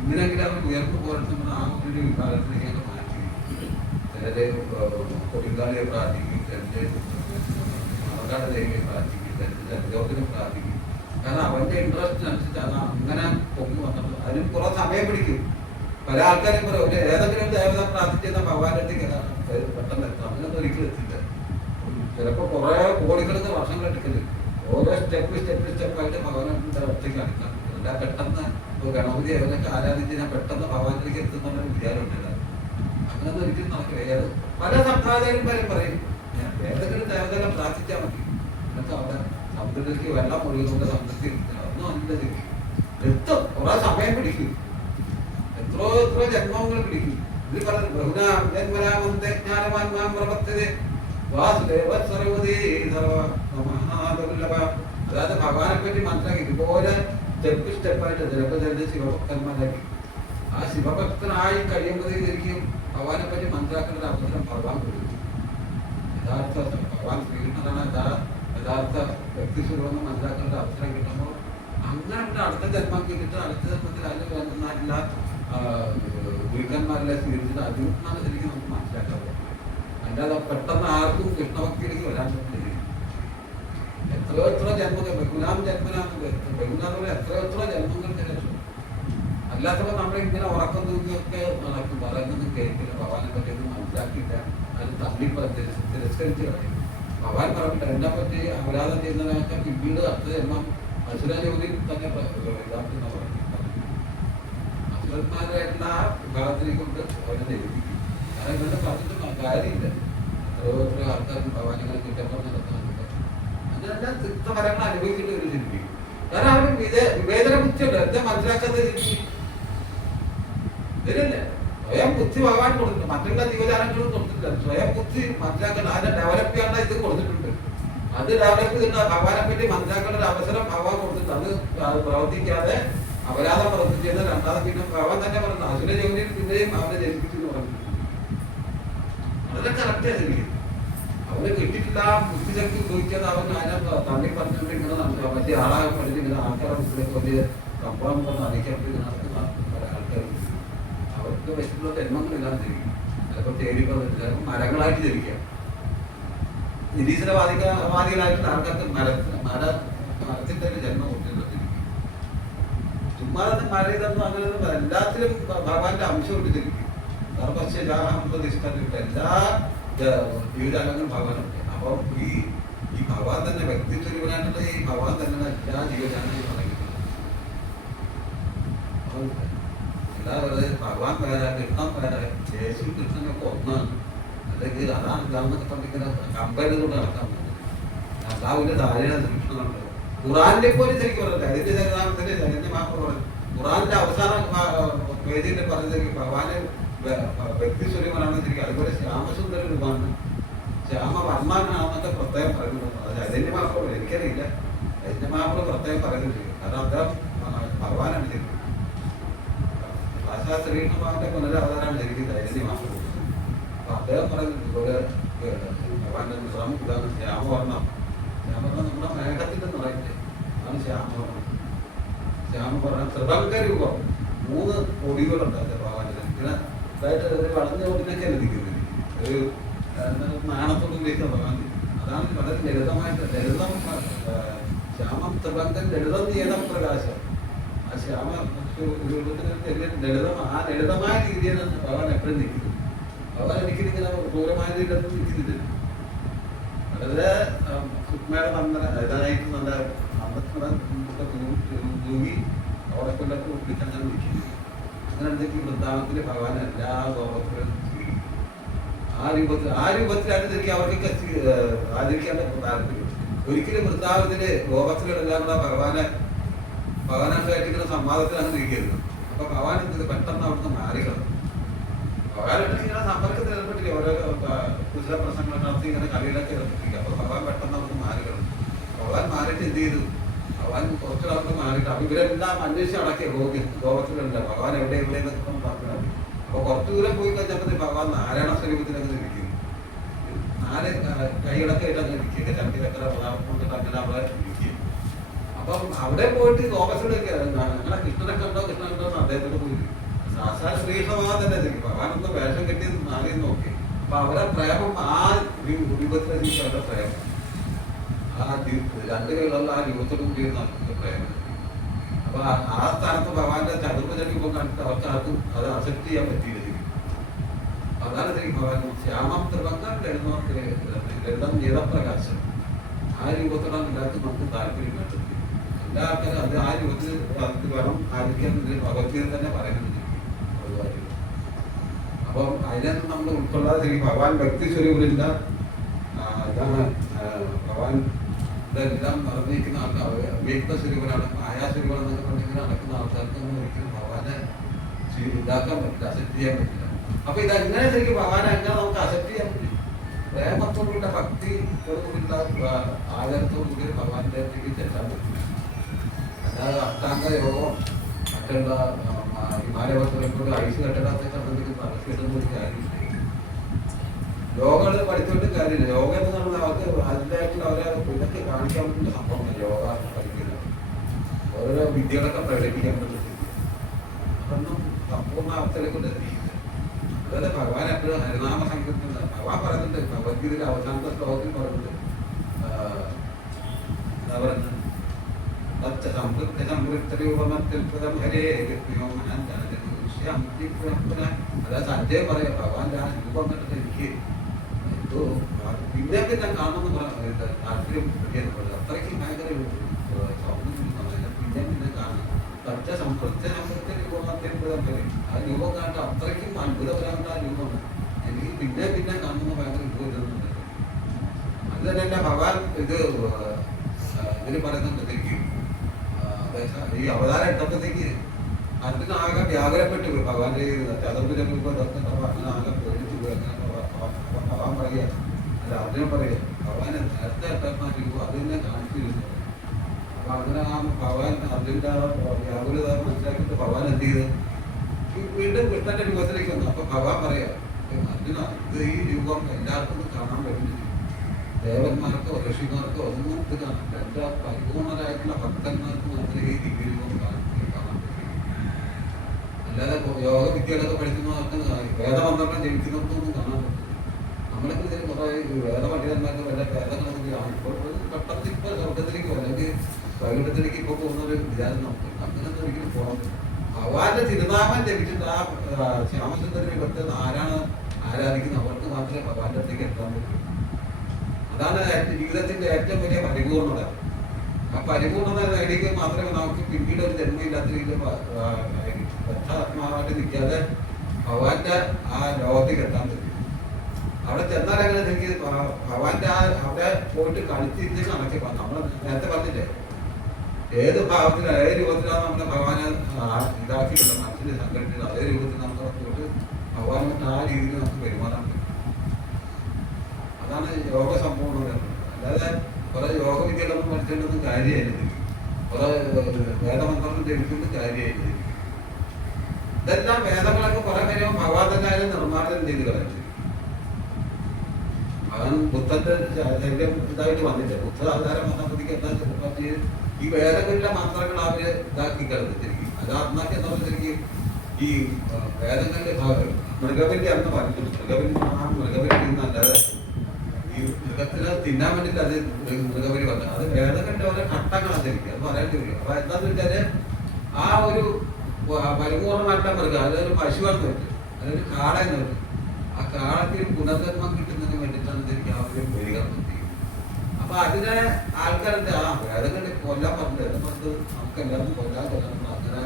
ഇങ്ങനെയെങ്കിലും അവർ ഉയർന്നു പോരണം ആ ഒരു കാലത്തിലേക്ക് മാറ്റി. ചിലര് കൊടുങ്കാളിയെ പ്രാർത്ഥിക്കും, ചിലര് മറക്കാട് ദേവിയെ പ്രാർത്ഥിക്കും, ചിലര് ജോതിനെ പ്രാർത്ഥിക്കും. കാരണം അവന്റെ ഇൻട്രസ്റ്റ് അനുസരിച്ച് അത് അങ്ങനെ പൊങ്ങി വന്നത്. അതിന് കുറെ സമയം പിടിക്കും. പല ആൾക്കാരും പറയും ഏതെങ്കിലും ഒരു ദേവത പ്രാർത്ഥിച്ചിരുന്ന ഭഗവാന്റെ അടുത്തേക്ക് പെട്ടെന്ന് എത്താം. അങ്ങനൊന്നും ഒരിക്കലും എത്തില്ല. ചിലപ്പോൾ കുറെ കോടികൾക്ക് വർഷങ്ങൾ എടുക്കല്. ഓരോ സ്റ്റെപ്പായിട്ട് ഭഗവാന്റെ ഒറ്റയ്ക്ക് അടുക്കാം. അല്ല പെട്ടെന്ന് ഗണപതി അവരൊക്കെ ആരാധിച്ച് ഞാൻ പെട്ടെന്ന് ഭഗവാനിലേക്ക് എത്തുന്ന വിചാരം ഉണ്ട്. അങ്ങനൊന്നും ഒരിക്കലും നടക്കില്ല. പല സംഘാചാര്യന്മാരും പറയും ഏതെങ്കിലും ദേവതകളെ പ്രാർത്ഥിച്ചാൽ മതി, എന്നിട്ട് അവിടെ സമുദ്രത്തിലേക്ക് വെള്ളം ഒഴുകുന്നുണ്ട്, സമുദ്രത്തിൽ ഒന്നും അല്ല. എത്തും, കുറെ സമയം പിടിക്കും, എത്രയോ ജന്മങ്ങൾ പിടിക്കും. ഇത് പറഞ്ഞു ബഹുനാജന്മരാമന്തജ്ഞാനവാൻമാൻ പ്രവർത്തത വാസുദേവ സർവ്വതീ സർവ്വമഹാദുർലഭ. അതായത് ഭഗവാനെ പറ്റി മനസ്സിലാക്കി ഇതുപോലെ സ്റ്റെപ്പായിട്ട് ചിലപ്പോൾ ചില ശിവഭക്തന്മാരാക്കി ആ ശിവഭക്തനായി കഴിയുമ്പോഴേക്കും ഭഗവാനെ പറ്റി മനസ്സിലാക്കേണ്ട ഒരു അവസരം ഭഗവാൻ കൊടുക്കും. യഥാർത്ഥ ഭഗവാൻ ശ്രീകൃഷ്ണനാണ് യഥാർത്ഥ വ്യക്തിസ്വരൂപം മനസ്സിലാക്കേണ്ട അവസരം കിട്ടുമ്പോൾ അങ്ങനെ അടുത്ത ജന്മം കിട്ടിയിട്ട് അടുത്ത ജന്മത്തിൽ അതിന് വേണ്ടുന്ന ഗുരുക്കന്മാരിലെ സ്വീകരിച്ചിട്ട് അതിനാണ് ശരിക്കും നമുക്ക് മനസ്സിലാക്കാൻ പറ്റും. അല്ലാതെ പെട്ടെന്ന് ആർക്കും കൃഷ്ണഭക്തിയിലേക്ക് വരാൻ പറ്റില്ല. എത്രയോ ജന്മങ്ങൾ ബഹുനാം ജന്മനാന്ന് ബഹുനാഥോടെ എത്രയോ ജന്മങ്ങൾക്ക് ശേഷം. അല്ലാത്തപ്പോൾ നമ്മളിങ്ങനെ ഉറക്കം തൂക്കിയൊക്കെ നടക്കും, പറയുന്നതും കേൾക്കില്ല, ഭഗവാനെ പറ്റിയൊന്നും മനസ്സിലാക്കിയില്ല, അത് തിരസ്കരിച്ച് കളയും. ഭഗവാൻ പറഞ്ഞിട്ട് എന്നെ പറ്റി അപരാധം ചെയ്യുന്നതിനൊക്കെ പിന്നീട് അടുത്ത ജന്മം അസുരജോതിയിൽ തന്നെ ഇതാക്കുന്ന പറഞ്ഞു. അസുരന്മാരായിട്ടുള്ള ആ വിഭാഗത്തിനെ കൊണ്ട് അവരെ ജയിപ്പിക്കും. കാരണം ഇവരുടെ പറഞ്ഞിട്ട് കാര്യമില്ല. എത്രയോ ആൾക്കാർക്ക് ഭഗവാനികളെ കുറ്റപ്പം നടത്താനുണ്ട്. അതിനെല്ലാം തിക്തഫലങ്ങൾ അനുഭവിക്കേണ്ടി വരും ശരിക്കും. കാരണം അവർ വിവേചന ബുദ്ധിയുണ്ട്. എന്താ മനസ്സിലാക്കാത്ത ശരിക്കും ഇതിലല്ലേ സ്വയം ബുദ്ധി ഭഗവാൻ കൊടുത്തിട്ടുണ്ട്, മറ്റുള്ള ജീവജാലങ്ങളും കൊടുത്തിട്ടില്ല. സ്വയം ബുദ്ധി മനസ്സിലാക്കേണ്ട അതിനെ ഡെവലപ്പ് ചെയ്യേണ്ട ഇത് കൊടുത്തിട്ടുണ്ട്. അത് ഡെവലപ്പ് ചെയ്തിട്ട് ഭഗവാനെ പറ്റി മനസ്സിലാക്കേണ്ട ഒരു അവസരം ഭഗവാൻ കൊടുത്തിട്ടുണ്ട്. അത് പ്രവർത്തിക്കാതെ അപരാധം പ്രവർത്തിച്ചത് രണ്ടാമത് പിന്നെ ഭഗവാൻ തന്നെ പറഞ്ഞു അസുര ജോലിയിൽ പിന്നെയും അവരെ ജനിപ്പിച്ചു എന്ന് പറഞ്ഞു. വളരെ കറക്റ്റാ ശരിക്കും. അവന് കിട്ടിയിട്ടില്ല ബുദ്ധിശക്തി ഉപയോഗിക്കാതെ അവൻ അതിനെ തള്ളി പറഞ്ഞുകൊണ്ട് ഇങ്ങനെ നടത്തുക. മറ്റേ ആളാകെ പഠിച്ച് ഇങ്ങനെ ആൾക്കാരെ ബുദ്ധിയിലേക്ക് വലിയ കമ്പോളം പറഞ്ഞ് അറിയിക്കാൻ വേണ്ടി നടത്തുന്ന പല ആൾക്കാരും അവർക്ക് വെച്ചിട്ടുള്ള ജന്മങ്ങളില്ലാതെ ജനിക്കും. ചിലപ്പോൾ തേടിപ്പോൾ ചിലപ്പോൾ മരങ്ങളായിട്ട് ജനിക്കാം. നിരീശ്വരവാദികളായിട്ടുള്ള ആൾക്കാർക്ക് മരത്തിന്റെ ഒരു ജന്മം കൊടുത്തിട്ടുണ്ട്. ചുമ്മാതെ മര ഇതൊന്നും അങ്ങനെ എല്ലാത്തിലും ഭഗവാന്റെ അംശം കൊണ്ട് ജനിക്കും. സർവശാഹംപ്രതിഷ്ഠിട്ട് എല്ലാ ജീവജാലങ്ങളും ഭഗവാനുണ്ട്. അപ്പോൾ ഈ ഭഗവാൻ തന്നെ വ്യക്തിത്വരൂപനായിട്ടുള്ള ഈ ഭഗവാൻ തന്നെയാണ് എല്ലാ ജീവജാലങ്ങളും പറയുന്നത്. എല്ലാ വെറുതെ ഭഗവാൻ പേരാ കൃഷ്ണൻ പേരാ യേശു കൃഷ്ണനൊക്കെ ഒന്നാണ്. അല്ലെങ്കിൽ അതാണ് ഇതാണെന്നൊക്കെ പറഞ്ഞിങ്ങനെ കമ്പയർ ചെയ്തുകൊണ്ട് നടക്കാൻ പറ്റും. അള്ളാഹുവിന്റെ താഴെയാണ് കൃഷ്ണനുണ്ട്. ഖുറാനിലെ പോലും ശരിക്കും പറഞ്ഞില്ല. അതിന്റെ ചരിതാമത്തിന്റെ ചൈതന്യ മാപ്പ് പറഞ്ഞു. ഖുറാനിന്റെ അവസാന പേജിൽ പറഞ്ഞത് ഭഗവാന് വ്യക്തിസ്വരൂപനാണ് ശരിക്കും. അതുപോലെ ശ്യാമസുന്ദര രൂപമാണ്, ശ്യാമവർണ്ണാനാണെന്നൊക്കെ പ്രത്യേകം പറയുന്നുണ്ട്. അത് ചൈതന്യ മാപ്പ് എനിക്കറിയില്ല. ചൈതന്യ മാപ്പ് പ്രത്യേകം പറയുന്നുണ്ട്. കാരണം അദ്ദേഹം ഭഗവാനാണ് ശരിക്കും. ഭാഷാ ശ്രീകൃഷ്ണന്റെ പുനരവതാരമാണ് ശരിക്കും ചൈതന്യ മാപ്പ്. അപ്പൊ അദ്ദേഹം പറയുന്നുണ്ട് ഇതുപോലെ ഭഗവാന്റെ നിറം ഇതാണ് ശ്യാമവർണ്ണം. ശ്യാമവർണ്ണം നമ്മുടെ മേഘത്തിന്റെ നിറം. ശ്യാമം പറഞ്ഞ ത്രിഭംഗ രൂപം 3 പൊടികളുണ്ട് അതിന്റെ ഭഗവാന്റെ ഇങ്ങനെ ഇതായിട്ട് ഒരു വളഞ്ഞ കൊണ്ടിനൊക്കെ ലഭിക്കുന്നത് ഒരു നാണത്തോട് ഉപയോഗിക്കുന്ന ഭഗവാൻ. അതാണ് വളരെ ലളിതമായിട്ട് ലളിതം ശ്യാമം ത്രിഭംഗൻ ലളിതം നീതം പ്രകാശം. ആ ശ്യാമ രൂപത്തിന് ലളിതം ആ ലളിതമായ രീതിയിലാണ് ഭഗവാൻ എപ്പോഴും നിൽക്കുന്നത്. ഭഗവാൻ ഒരിക്കലും ഇങ്ങനെ ക്രൂരമായ രീതിയിലൊന്നും നിൽക്കുന്നില്ല. വളരെ സൂക്ഷ്മയുടെ ഇതായിട്ട് നല്ല തൂങ്ങി അവിടെ കൊണ്ടൊക്കെ ഒപ്പിച്ച് അങ്ങനെ നിൽക്കുന്നു. അങ്ങനെ എന്തെങ്കിലും വൃന്ദാവനത്തിലെ ഭഗവാൻ എല്ലാ ഗോപത്തിലും ആ രൂപത്തിലാണ് എനിക്ക് അവർക്കൊക്കെ ആചരിക്കാൻ താല്പര്യം. ഒരിക്കലും വൃന്ദാവനത്തിലെ ഗോപത്തിലെല്ലാം കൂടെ ഭഗവാനായിട്ടിരിക്കുന്ന സംവാദത്തിൽ അങ്ങനെ ഇരിക്കരുത്. അപ്പൊ ഭഗവാൻ പെട്ടെന്ന് അവിടുന്ന് മാറിക്കണം. ഭഗവാനായിട്ട് ഇങ്ങനെ സമ്പർക്കത്തിൽ ഏർപ്പെട്ടില്ല. ഓരോ കുശല പ്രശ്നങ്ങൾ നടത്തി ഇങ്ങനെ കളിയിലൊക്കെ ഏർപ്പെട്ടിരിക്കുക. അപ്പൊ ഭഗവാൻ പെട്ടെന്ന് അവിടുന്ന് മാറിക്കണം. ഭഗവാൻ മാറിയിട്ട് എന്ത് ചെയ്തു? ഭഗവാൻ കുറച്ചൊരാൾക്ക് മാറിയിട്ട് അപ്പൊ ഇവരെല്ലാം അന്വേഷിച്ച് അടക്കിയ ഗോപത്തിലുണ്ട് ഭഗവാൻ എവിടെ എന്നൊക്കെ പറഞ്ഞു. അപ്പൊ കുറച്ചു ദൂരം പോയി കഴിഞ്ഞപ്പോൾ ഭഗവാൻ നാരായണ സ്വരൂപത്തിലൊക്കെ ഇരിക്കുന്നു. 4 കൈകളൊക്കെ ആയിട്ട് അങ്ങനെ ഇരിക്കുക. ചട്ടിലൊക്കെ കൊണ്ടിട്ട് അങ്ങനെ അവിടെ ഇരിക്കുക. അപ്പം അവിടെ പോയിട്ട് ഗോപത്തിലൊക്കെ അങ്ങനെ കൃഷ്ണനൊക്കെ ഉണ്ടോ എന്ന് അദ്ദേഹത്തോട് പോയി സാക്ഷാൽ ശ്രീകൃഷ്ണഭഗവാൻ തന്നെ ശരിക്കും ഭഗവാനൊന്ന് വേഷം കെട്ടി നാളെ നോക്കി. അപ്പൊ അവരെ പ്രേമം ആ രൂപത്തിലേക്ക് അവരുടെ പ്രേമം ആ 2 കൈകളുള്ള ആ രൂപത്തോട് കൂടിയിരുന്ന പ്രേമം. അപ്പൊ ആ സ്ഥാനത്ത് ഭഗവാന്റെ ചതുർഭുജ രൂപം കണ്ടിട്ട് അവർക്കാർക്കും അത് അക്സെപ്റ്റ് ചെയ്യാൻ പറ്റിയില്ല. അതാണ് ശരിക്കും ഭഗവാൻ ശ്യാമം ത്രിഭംഗം ലളിതം നീതപ്രകാശം. ആ രൂപത്തോടാണ് എല്ലാവർക്കും നമുക്ക് താല്പര്യം വേണ്ടത്. എല്ലാ ആൾക്കാരും അത് ആ രൂപത്തിൽ വേണം ആചരിക്കാൻ ഭഗവത്ഗീത തന്നെ പറയുന്നുണ്ട്. അപ്പം അതിനൊന്നും നമ്മൾ ഉൾക്കൊള്ളാതെ ശരി ഭഗവാൻ വ്യക്തി സ്വരൂപമില്ല. ഇതാണ് ഭഗവാൻ ഇതെല്ലാം നിറഞ്ഞിരിക്കുന്ന ആൾക്കാർ അവ്യക്ത സ്വരൂപനാണ്. മായാസ്വരൂപം എന്നൊക്കെ പറഞ്ഞിങ്ങനെ നടക്കുന്ന ആൾക്കാർക്കൊന്നും ഒരിക്കലും ഭഗവാനെ ഇതാക്കാൻ പറ്റില്ല, അക്സെപ്റ്റ് ചെയ്യാൻ പറ്റില്ല. അപ്പൊ ഇതെങ്ങനെ ശരിക്കും ഭഗവാനെ എങ്ങനെ നമുക്ക് അക്സെപ്റ്റ് ചെയ്യാൻ പറ്റും? പ്രേമത്തോടുകൂടിയ ഭക്തിയോട് കൂടിയുള്ള ആചാരത്തോടു കൂടി ഭഗവാന്റെ അടുത്തേക്ക് ചെല്ലാൻ പറ്റും. അല്ലാതെ അഷ്ടാംഗ യോഗം മറ്റുള്ള ഹിമാലയത്തിലൊക്കെ ഐസ് കെട്ടിടത്തെ സംബന്ധിച്ച് നടത്തിയിട്ടൊന്നും ഒരു കാര്യമില്ല. യോഗകൾ പഠിച്ചുകൊണ്ട് കാര്യമില്ല. യോഗ എന്ന് പറഞ്ഞാൽ അവർക്ക് അതിൻ്റെതായിട്ടുള്ള അവരെ ഇതൊക്കെ കാണിക്കാൻ പറ്റുന്ന സംഭവമാണ് യോഗ പഠിക്കുന്നത്. ഓരോ വിദ്യകളൊക്കെ പ്രകടിപ്പിക്കാൻ പറ്റും. അതൊന്നും സമ്പൂർണ്ണ അവസ്ഥയിലേക്ക് എത്തിക്കുന്നത്. അതായത് ഭഗവാൻ എപ്പോഴും ഹരിനാമ സംഘത്തിൽ ഭഗവാൻ പറയുന്നുണ്ട്. ഭഗവത്ഗീതയിലെ അവസാനത്തെ ശ്ലോകത്തിൽ പറയുന്നുണ്ട് എന്താ പറയുന്നത്? അതായത് സഞ്ജയ് പറയാം ഭഗവാന്റെ ആ രൂപം കണ്ടിട്ട് എനിക്ക് പിന്നെ കാണുമെന്ന് താല്പര്യം പറ്റിയെന്ന് അത്രയ്ക്കും ഭയങ്കര പിന്നെ കാണും. ആ രൂപം കാണാൻ അത്രയ്ക്കും അത്ഭുതപരമായ ആ രൂപമാണ്. എനിക്ക് പിന്നെ കാണുന്ന ഭയങ്കര രൂപം. അത് തന്നെ എന്റെ ഭഗവാൻ ഇതിന് പറയുന്നുണ്ട് ശരിക്കും ഈ അവതാരം എടുത്തപ്പോഴത്തേക്ക് അതിനാകെ വ്യാകുലപ്പെട്ടു പോയി. ഭഗവാന്റെ ചതുർഭുജ രൂപം അങ്ങനെ ആകെ പേടിച്ചു പോയി. അങ്ങനെ ഭഗവാൻ പറയുക അല്ല അർജുനൻ പറയുക ഭഗവാനെ നേരത്തെ എട്ടുന്ന രൂപം അത് തന്നെ കാണിച്ചിരുന്നു. അപ്പൊ അങ്ങനെ ആ ഭഗവാൻ അർജുന്റെ വ്യാകുലത മനസ്സിലാക്കിയിട്ട് ഭഗവാൻ എന്ത് ചെയ്ത് വീണ്ടും കൃഷ്ണന്റെ രൂപത്തിലേക്ക് വന്നു. അപ്പൊ ഭഗവാൻ പറയാ അർജുന ഇത് ഈ രൂപം എല്ലാവർക്കും കാണാൻ പറ്റുന്നില്ല. ദേവന്മാർക്കോ ഋഷിമാർക്കോ ഒന്നും ഇത് കാണാൻ എന്റെ പരിപൂർണരായിട്ടുള്ള ഭക്തന്മാർക്ക് മാത്രമേ ഈ ദിവ്യരൂപം കാണാൻ പറ്റും. അല്ലാതെ യോഗ വിദ്യകളൊക്കെ പഠിക്കുന്നവർക്ക് വേദമന്ത്രങ്ങൾ ജനിക്കുന്നവർക്കൊന്നും കാണാൻ പറ്റും. നമ്മളൊക്കെ ഇതിന് കുറെ വേദ പണ്ഡിതന്മാർക്ക് വല്ല വേദങ്ങളൊക്കെ കാണുമ്പോൾ പെട്ടെന്ന് ഇപ്പൊ സ്വർഗത്തിലേക്ക് അല്ലെങ്കിൽ വൈകുണ്ഠത്തിലേക്ക് ഇപ്പൊ പോകുന്ന ഒരു വിചാരം നമുക്ക് അങ്ങനെയൊന്നും ഒരിക്കലും പോകാൻ പറ്റും. ഭഗവാന്റെ തിരുനാമം ജപിച്ചിട്ട് ആ ശ്യാമസുന്ദരി ഭക്തൻ ആരാണ് ആരാധിക്കുന്നത് അവർക്ക് മാത്രമേ ഭഗവാന്റെ അടുത്തേക്ക് എത്താൻ പറ്റൂ. അതാണ് ജീവിതത്തിന്റെ ഏറ്റവും വലിയ പരിപൂർണത. ആ പരിപൂർണത നേടിയെങ്കിൽ മാത്രമേ നമുക്ക് പിന്നീട് ഒരു ജന്മയില്ലാത്ത രീതിയിൽ ആത്മാവായിട്ട് നിൽക്കാതെ ഭഗവാന്റെ ആ ലോകത്തേക്ക് എത്താൻ പറ്റും. അവിടെ ചെന്നാൽ അങ്ങനെ എനിക്ക് ഭഗവാന്റെ അവിടെ പോയിട്ട് കളിച്ചിരിച്ച് നടക്കിപ്പോ നമ്മൾ നേരത്തെ പറഞ്ഞില്ലേ ഏത് ഭാവത്തിലാണ് ഏത് രൂപത്തിലാണ് നമ്മളെ ഭഗവാനെ ഇതാക്കിയിട്ടുള്ള മനസ്സിൽ സംഘടിപ്പിച്ചത് അതേ രൂപത്തിൽ നമ്മൾ പോയിട്ട് ഭഗവാനോട്ട് ആ രീതിയിൽ നമുക്ക് പെരുമാറാൻ പറ്റും. അതാണ് യോഗ സമ്പൂർണ്ണത. അല്ലാതെ കുറെ യോഗ വിദ്യകളൊന്നും പഠിച്ചേണ്ടൊന്നും കാര്യമായിരുന്നു. കുറെ വേദമന്ത്രങ്ങൾ ജപിക്കേണ്ട കാര്യമായിരുന്നു. ഇതെല്ലാം വേദങ്ങളൊക്കെ കുറെ കഴിയുമ്പോൾ ഭഗവാൻ തന്നെ അതിനെ നിർമ്മാർജ്ജനം ചെയ്ത് കളഞ്ഞു. അവൻ ബുദ്ധന്റെ ശരീരം ഇതായിട്ട് വന്നില്ല. ബുദ്ധ അവതാരം വന്നപ്പോഴത്തേക്ക് എന്താ ഈ വേദങ്ങളിലെ മന്ത്രങ്ങൾ അവര് ഇതാക്കി കളഞ്ഞിരിക്കും. അത് അന്നൊക്കെ എന്ന് പറഞ്ഞിരിക്കും ഈ വേദങ്ങളിലെ മൃഗബലി അന്ന് പറഞ്ഞിട്ടുണ്ട്. മൃഗബലി എന്നല്ലാതെ ഈ മൃഗത്തിന് തിന്നാൻ വേണ്ടിയിട്ട് അത് മൃഗബലി പറഞ്ഞു. അത് വേദങ്ങളുടെ ഓരോ ഘട്ടങ്ങളാണ് ശരിക്കും, അത് പറയേണ്ടി വരും. അപ്പൊ എന്താന്ന് വെച്ചാല് ആ ഒരു പരിപൂർണമായിട്ടുള്ള മൃഗം, അതൊരു പശുവാണെന്ന് പറ്റും, അതൊരു കാളയെന്ന് പറ്റും. ആ കാളയ്ക്ക് പുനർജന്മം കിട്ടുന്നതിന് വേണ്ടിയിട്ടാണ് ശരിക്കും ആ ഒരു ബലികർമ്മം ചെയ്യും. അപ്പൊ അതിനെ ആൾക്കാരുടെ ആ വേദങ്ങളിൽ കൊല്ലാൻ പറഞ്ഞത് നമുക്ക് എല്ലാവർക്കും കൊല്ലാൻ അങ്ങനെ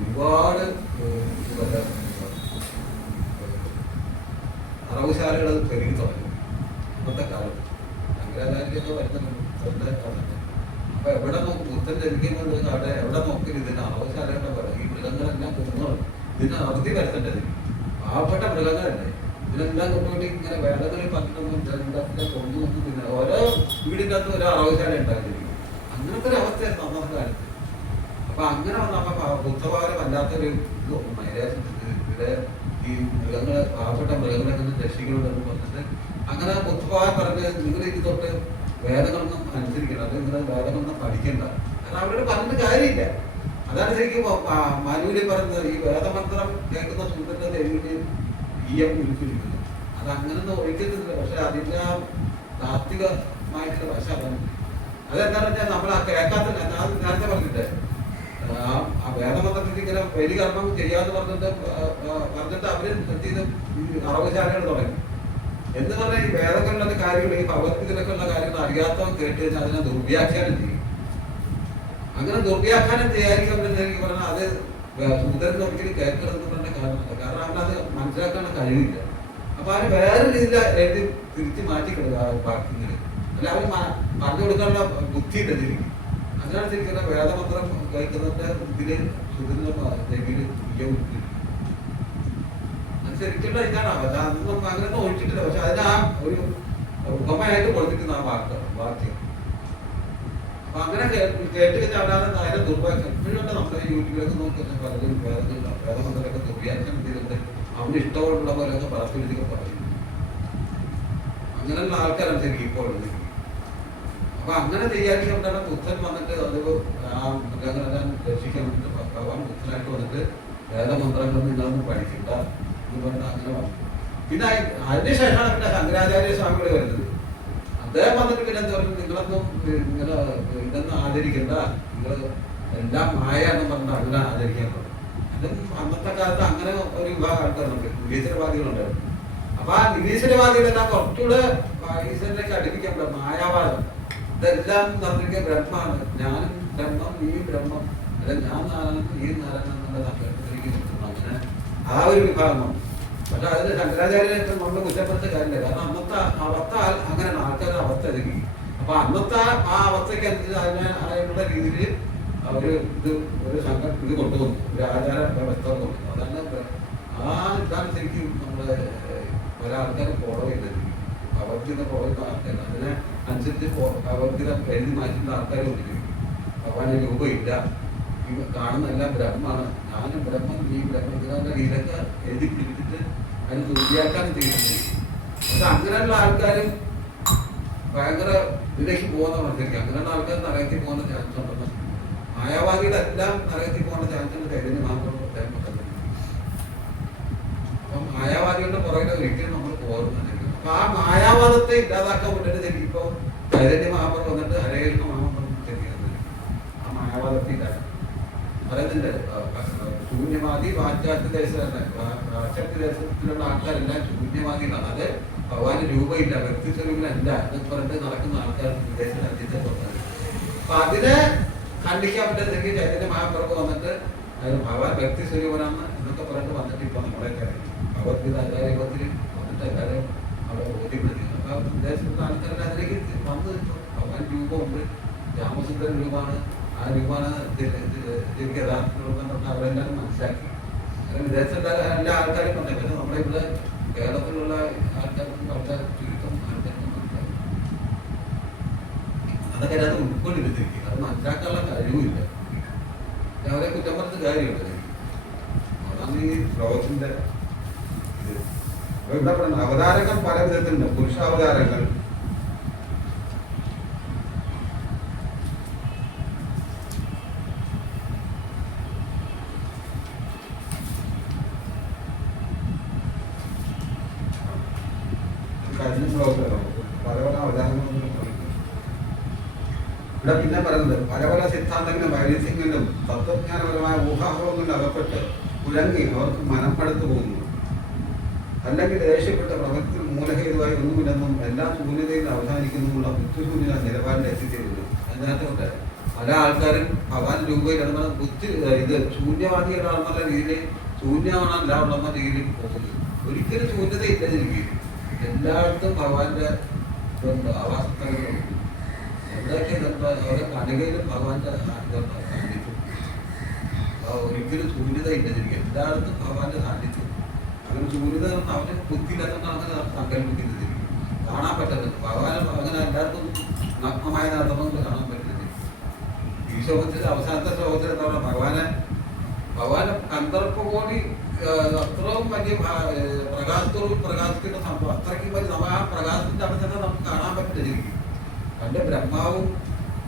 ഒരുപാട് അറവുശാലകൾ പെരുകി തുടങ്ങി ഇന്നത്തെ കാലത്ത്. ശങ്കരാചാര്യൊക്കെ വരുന്നുണ്ട്. അപ്പൊ എവിടെ നോക്കും ബുദ്ധൻ ജനിക്കുന്നത് അവിടെ എവിടെ നോക്കില്ല ഇതിന് അറവുശാലയുടെ പറയും. ഈ മൃഗങ്ങളെല്ലാം കൊന്നുകളും ഇതിന് അവധി വരുത്തേണ്ടത് പാവപ്പെട്ട മൃഗങ്ങളല്ലേ. ഇതിനെല്ലാം കൊണ്ടുപോയി ഇങ്ങനെ വേദങ്ങളിൽ പന്ത്രണ്ടും കൊണ്ടു നോക്കി. പിന്നെ ഓരോ വീടിൻ്റെ അകത്ത് ഓരോ അറവുശാല ഉണ്ടാക്കിയിരിക്കും. അങ്ങനത്തെ ഒരു അവസ്ഥയാണ് അന്നത്തെ കാലത്ത്. അപ്പൊ അങ്ങനെ വന്നപ്പോ ബുദ്ധഭാരം അല്ലാത്തൊരു ഇവിടെ ഈ മൃഗങ്ങളെ പാവപ്പെട്ട മൃഗങ്ങളെ അങ്ങനെ രക്ഷിക്കണമെന്ന് പറഞ്ഞിട്ട് അങ്ങനെ ബുദ്ധഭാരം പറഞ്ഞ് നിങ്ങൾ ഇത് തൊട്ട് വേദങ്ങളൊന്നും അനുസരിക്കണം, അത് നിങ്ങൾ വേദങ്ങളൊന്നും പഠിക്കണ്ട. കാരണം അവരോട് പറഞ്ഞിട്ട് കാര്യമില്ല. അതാണ് ശരിക്കും മനുവിൽ പറയുന്നത്. ഈ വേദമന്ത്രം കേൾക്കുന്ന സുന്ദരന്റെ ദേവിക്ക് ഈയം ഉരുക്കിയിരിക്കുന്നു. അത് അങ്ങനൊന്നും ഒഴിക്കുന്നില്ല. പക്ഷെ അതിന്റെ ആ താത്വികമായിട്ടുള്ള വശ അതെന്താണെന്ന് വെച്ചാൽ നമ്മൾ ആ കേൾക്കാത്ത നേരത്തെ പറഞ്ഞിട്ട് ആ വേദമന്ത്രത്തിൽ ഇങ്ങനെ ബലികർമ്മം ചെയ്യാന്ന് പറഞ്ഞിട്ട് അവര് എന്ത് ചെയ്ത് അറവുശാലകൾ തുടങ്ങി. എന്ന് പറഞ്ഞാൽ ഈ വേദങ്ങളിലുള്ള കാര്യങ്ങൾ, ഈ ഭഗവത്ഗീതയിലൊക്കെയുള്ള കാര്യങ്ങൾ അറിയാത്തവൻ കേട്ട് കഴിഞ്ഞാൽ അതിനെ ദുർവ്യാഖ്യാനം ചെയ്യും. അങ്ങനെ ദുർവ്യാഖ്യാനം ചെയ്യാതിരിക്കും പറഞ്ഞാൽ അത് സൂത്രൻ ഒരിക്കലും കേൾക്കരുതെന്ന് പറഞ്ഞ കാരണമല്ല. കാരണം അവനത് മനസ്സിലാക്കാനുള്ള കഴിവില്ല. അപ്പൊ അവന് വേറെ രീതിയിൽ എഴുതി തിരിച്ച് മാറ്റിക്കിടുക വാക്യങ്ങൾ. അല്ല അവന് പറഞ്ഞു കൊടുക്കാനുള്ള ബുദ്ധി ഇട്ടിരിക്കും. അതിനാണ് ശരിക്കും വേദമന്ത്രം കേൾക്കുന്നതിന്റെ ഇതില് ദേവിയില് ശരിക്കുള്ള ഇതാണ്. അതൊന്നും അങ്ങനെയൊന്നും ഒഴിച്ചിട്ടില്ല. പക്ഷെ അതിന് ആ ഒരു ഉപമയായിട്ട് കൊടുത്തിരിക്കുന്ന ആ വാക്യം. അപ്പൊ അങ്ങനെ കേട്ട് കഴിഞ്ഞാൽ അവരാണ് അതിനെ ദുർവാക്യം. ഇപ്പോഴും നമ്മുടെ യൂട്യൂബിലൊക്കെ നോക്കി പലരും വേദമന്ത്രമൊക്കെ ദുർവ്യാഖ്യാനം ചെയ്തിട്ട് അവന് ഇഷ്ടമുള്ള പോലെയൊക്കെ പരസ്പരത്തിലൊക്കെ പറയും. അങ്ങനെയുള്ള ആൾക്കാരാണ് ശരിക്കും ഇപ്പോൾ ഉള്ളത്. അപ്പൊ അങ്ങനെ ചെയ്യാതിരിക്കൊണ്ടാണ് ബുദ്ധൻ വന്നിട്ട് അത് ആ മൃഗങ്ങളെല്ലാം രക്ഷിക്കാൻ വേണ്ടിട്ട് ഭഗവാൻ ബുദ്ധനായിട്ട് വന്നിട്ട് വേദമന്ത്രങ്ങളൊന്നും നിങ്ങളൊന്നും പഠിക്കണ്ട എന്ന് പറഞ്ഞാൽ അങ്ങനെ വന്നു. പിന്നെ അതിനുശേഷമാണ് പിന്നെ ശങ്കരാചാര്യ സ്വാമികൾ വരുന്നത്. അദ്ദേഹം വന്നിട്ട് പിന്നെ എന്താ പറയുക, നിങ്ങളൊന്നും നിങ്ങള് ഇതൊന്നും ആചരിക്കണ്ട, നിങ്ങൾ എല്ലാം മായ എന്ന് പറഞ്ഞിട്ട് അങ്ങനെ ആചരിക്കാൻ തുടങ്ങി. അതും അന്നത്തെ കാലത്ത് അങ്ങനെ ഒരു വിഭാഗം ആൾക്കാരുണ്ട്, നിരീശ്വരവാദികളുണ്ടായിരുന്നു. അപ്പൊ ആ നിരീശ്വരവാദികളെല്ലാം കുറച്ചുകൂടെ ഈശ്വരനിലേക്ക് അടുപ്പിക്കാൻ പറ്റും. മായാവാദം, ഇതെല്ലാം പറഞ്ഞിരിക്കുക ബ്രഹ്മാണ്, ഞാനും ബ്രഹ്മം നീയും ബ്രഹ്മം, അല്ല ഞാൻ നാരായണൻ നീ നാരായണൻ എന്നുള്ള അങ്ങനെ ആ ഒരു വിഭാഗമാണ്. പക്ഷെ അതിന് ശങ്കരാചാര്യ നമ്മൾ കുറ്റപ്പെടുത്ത കാര്യമില്ല. കാരണം അന്നത്തെ അവസ്ഥ അങ്ങനെയാണ്, ആൾക്കാരുടെ അവസ്ഥ ഇതൊക്കെ. അപ്പൊ അന്നത്തെ ആ അവസ്ഥയ്ക്ക് അനുസരിച്ച് അതിനുള്ള രീതിയിൽ അവര് ഒരു ഇത് കൊണ്ടുവന്നു, ഒരു ആചാര വ്യവസ്ഥ കൊണ്ടുവന്നു. അതാണ് ആ ഇതാണ് ശരിക്കും നമ്മള് പല ആൾക്കാരും ഫോളോ ചെയ്തത്. ഭഗവത്ഗീത ഫോളോ ചെയ്യുന്ന ആൾക്കാർ അതിനെ അനുസരിച്ച് ഭഗവത്ഗീത എഴുതി മാറ്റുന്ന ആൾക്കാരും ഉണ്ട്. ഭഗവാന്റെ രൂപമില്ല, ഈ കാണുന്ന എല്ലാം ബ്രഹ്മാണ്, ഞാനും ബ്രഹ്മം നീ ബ്രഹ്മത്തിന്റെ രീതിയിലൊക്കെ എഴുതി പിടിപ്പിച്ചിട്ട് അതിന് ദുര്യാക്കാൻ ചെയ്യുന്നുണ്ട്. പക്ഷെ അങ്ങനെയുള്ള ആൾക്കാരും ഭയങ്കര ഇതിലേക്ക് പോകുന്ന മനസ്സിലാക്കി. അങ്ങനെയുള്ള ആൾക്കാർ നരകത്തിൽ പോകുന്ന ചാൻസ് ഉണ്ടെന്ന്. മായാവാദിയുടെ എല്ലാം നരകത്തിൽ പോകുന്ന ചാൻസ് ഉണ്ട്. ചൈതന്യ മഹാപ്രഭു പ്രത്യേകം പറഞ്ഞു. അപ്പം മായാവാദികളുടെ പുറകിൽ ഒരിക്കലും നമ്മൾ പോകുന്നുണ്ടെങ്കിൽ അപ്പൊ ആ മായാവാദത്തെ ഇല്ലാതാക്കാൻ വേണ്ടിയിട്ട് ഇപ്പൊ ചൈതന്യ മഹാപ്രഭു വന്നിട്ട് ഹരകൃഷ്ണ മഹാപ്രഭു ചെയ്യുന്നത് ആ മായാവാദത്തെ ഇല്ലാതെ പറയുന്നുണ്ട്. ശൂന്യവാദി പാശ്ചാത്യ പാശ്ചാത്യ ദേശത്തിലുള്ള ആൾക്കാരെല്ലാം ശൂന്യവാദികളാണ്. അത് ഭഗവാന് രൂപയില്ല, വ്യക്തിസ്വരൂപമല്ല എന്ന് പറഞ്ഞിട്ട് നടക്കുന്ന ആൾക്കാർ വിദേശ രാജ്യത്തെ പുറത്താണ്. അപ്പൊ അതിനെ ഖണ്ഡിക്കാൻ പറ്റുന്നെങ്കിൽ ചൈതന്യ മഹാപ്രഭു വന്നിട്ട് ഭഗവാൻ വ്യക്തിസ്വരൂപനാണ് എന്നൊക്കെ പറഞ്ഞിട്ട് വന്നിട്ട് ഇപ്പൊ നമ്മളൊക്കെ ഭഗവത്ഗീത ആചാര്യത്തിൽ വന്നിട്ട് എല്ലാവരും അവിടെ ബോധ്യപ്പെടുത്തി. അപ്പൊ വിദേശത്തുള്ള ആൾക്കാരുടെ അതിലേക്ക് വന്നു ഭഗവാൻ രൂപമുണ്ട്, രാമസുന്ദരൻ രൂപമാണ്, ആ രൂപമാണ് ശരിക്കും യഥാർത്ഥ അവരെല്ലാവരും മനസ്സിലാക്കി. അങ്ങനെ വിദേശത്തുള്ള എല്ലാ ആൾക്കാരും പറഞ്ഞു. പിന്നെ നമ്മുടെ ഇവിടെ കേരളത്തിലുള്ള ആൾക്കാർക്ക് വളരെ ചുരുക്കം ആൾക്കാർക്ക് മനസ്സിലാക്കി. അതൊക്കെ അത് ഉൾക്കൊണ്ടിരുത്തിരിക്കും. അത് മനസ്സിലാക്കാനുള്ള കഴിവില്ല. അവരെ കുറ്റം പറഞ്ഞ കാര്യമുണ്ട്. അതാണ് ഈ ശ്ലോകത്തിന്റെ ഇത്. അപ്പൊ ഇവിടെ പറയുന്നത് അവതാരങ്ങൾ പല വിധത്തിലുണ്ട്. പുരുഷാവതാരങ്ങൾ, രണ്ടും ലോകത്തിലോ പല പല അവതാരങ്ങളൊന്നും പറയുന്നു. ഇവിടെ പിന്നെ പറയുന്നത് പല പല സിദ്ധാന്തങ്ങളും വൈരുദ്ധ്യങ്ങളിലും തത്വജ്ഞാനപരമായ ഊഹാഹോഹങ്ങളിൽ അകപ്പെട്ട് കുഴങ്ങി അവർക്ക് മനപ്പെടുത്തു പോകുന്നു. അല്ലെങ്കിൽ ദേഷ്യപ്പെട്ട പ്രപഞ്ചത്തിൽ മൂലഹേതുവായി ഒന്നുമില്ലെന്നും എല്ലാ ശൂന്യതയിൽ അവസാനിക്കുന്നുമുള്ള ബുദ്ധിശൂന്യത നിലപാടിൽ എത്തിച്ചേരുന്നു. അതിനകത്തുണ്ട് പല ആൾക്കാരും ഭഗവാൻ രൂപയിലാണ് ബുദ്ധി ഇത് ശൂന്യവാദികളാണെന്നുള്ള രീതിയിൽ ശൂന്യമാണല്ല ഉണ്ടെന്ന രീതിയിൽ പോകുന്നത്. ഒരിക്കലും ശൂന്യത ഇല്ലെന്നിരിക്കും. എല്ലായിടത്തും ഭഗവാന്റെ ആവാസങ്ങളുണ്ട്. എവിടെയൊക്കെ ഓരോ കണികയിലും ഭഗവാന്റെ സാന്നിധ്യം. ഒരിക്കലും ശൂന്യത ഇല്ലെന്നിരിക്കും. എല്ലായിടത്തും ഭഗവാന്റെ സാന്നിധ്യം. അങ്ങനെ ശൂന്യത അവന് ബുദ്ധിയില്ലാത്തതാണ് അങ്ങനെ സങ്കല്പിക്കുന്നത്. കാണാൻ പറ്റുന്നത് ഭഗവാൻ അങ്ങനെ എല്ലാവർക്കും നഗ്നമായ നടത്തുന്നത് കാണാൻ പറ്റുന്നത്. ഈ ശ്ലോകത്തിൽ അവസാനത്തെ ശ്ലോകത്തിൽ എന്താണ് ഭഗവാനെ കന്ദർപ്പകോടി അത്രയും വലിയ പ്രകാശത്തോടും പ്രകാശത്തിന്റെ സംഭവം അത്രയ്ക്കും വലിയ നമ്മൾ ആ പ്രകാശത്തിന്റെ അവിടെ തന്നെ നമുക്ക് കാണാൻ പറ്റില്ല. പണ്ട് ബ്രഹ്മാവും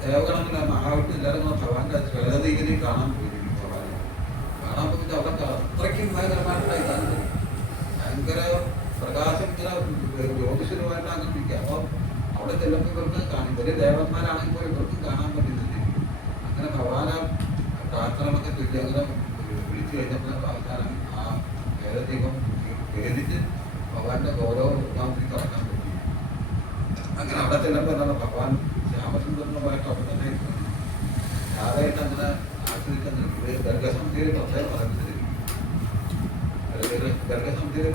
ദേവഗണങ്ങളും മഹാവിഷ്ണു എല്ലാവരും ഭഗവാന്റെ ശ്വേതദീകനെയും കാണാൻ പോയിരിക്കും. ഭഗവാനെ കാണാൻ പോയിട്ട് അവർക്ക് അത്രയ്ക്കും ഭയങ്കരമായിട്ടുള്ള ഭയങ്കര പ്രകാശം ഇങ്ങനെ ജ്യോതിഷരുമായിട്ട് അങ്ങനെ ഇരിക്കുക. അപ്പോൾ അവിടെ ചെല്ലുമ്പോൾ ഇവർക്ക് കാണും. ഇവര് ദേവന്മാരാണെങ്കിൽ പോലും ഇവർക്കും കാണാൻ പറ്റുന്നില്ല. അങ്ങനെ ഭഗവാനെ പ്രാർത്ഥനകളൊക്കെ ചൊല്ലി അങ്ങനെ വിളിച്ചു കഴിഞ്ഞപ്പോൾ അവസാനം ആ വേദദീപം ഭേദിച്ച് ഭഗവാന്റെ ഗൗരവ മുഖാന്തരം കടക്കാൻ പറ്റി. അങ്ങനെ അവിടെ ചെല്ലുമ്പോൾ എന്താണ് ഭഗവാൻ ശ്യാമസുന്ദരനുമായിട്ട് അവിടെ തന്നെ യാതായിട്ട് അങ്ങനെ ആസ്വദിക്കാൻ ഗർഗസംഹിതയിൽ പ്രത്യേകം പറയുന്നത്. ഗർഗസംഹിതയിൽ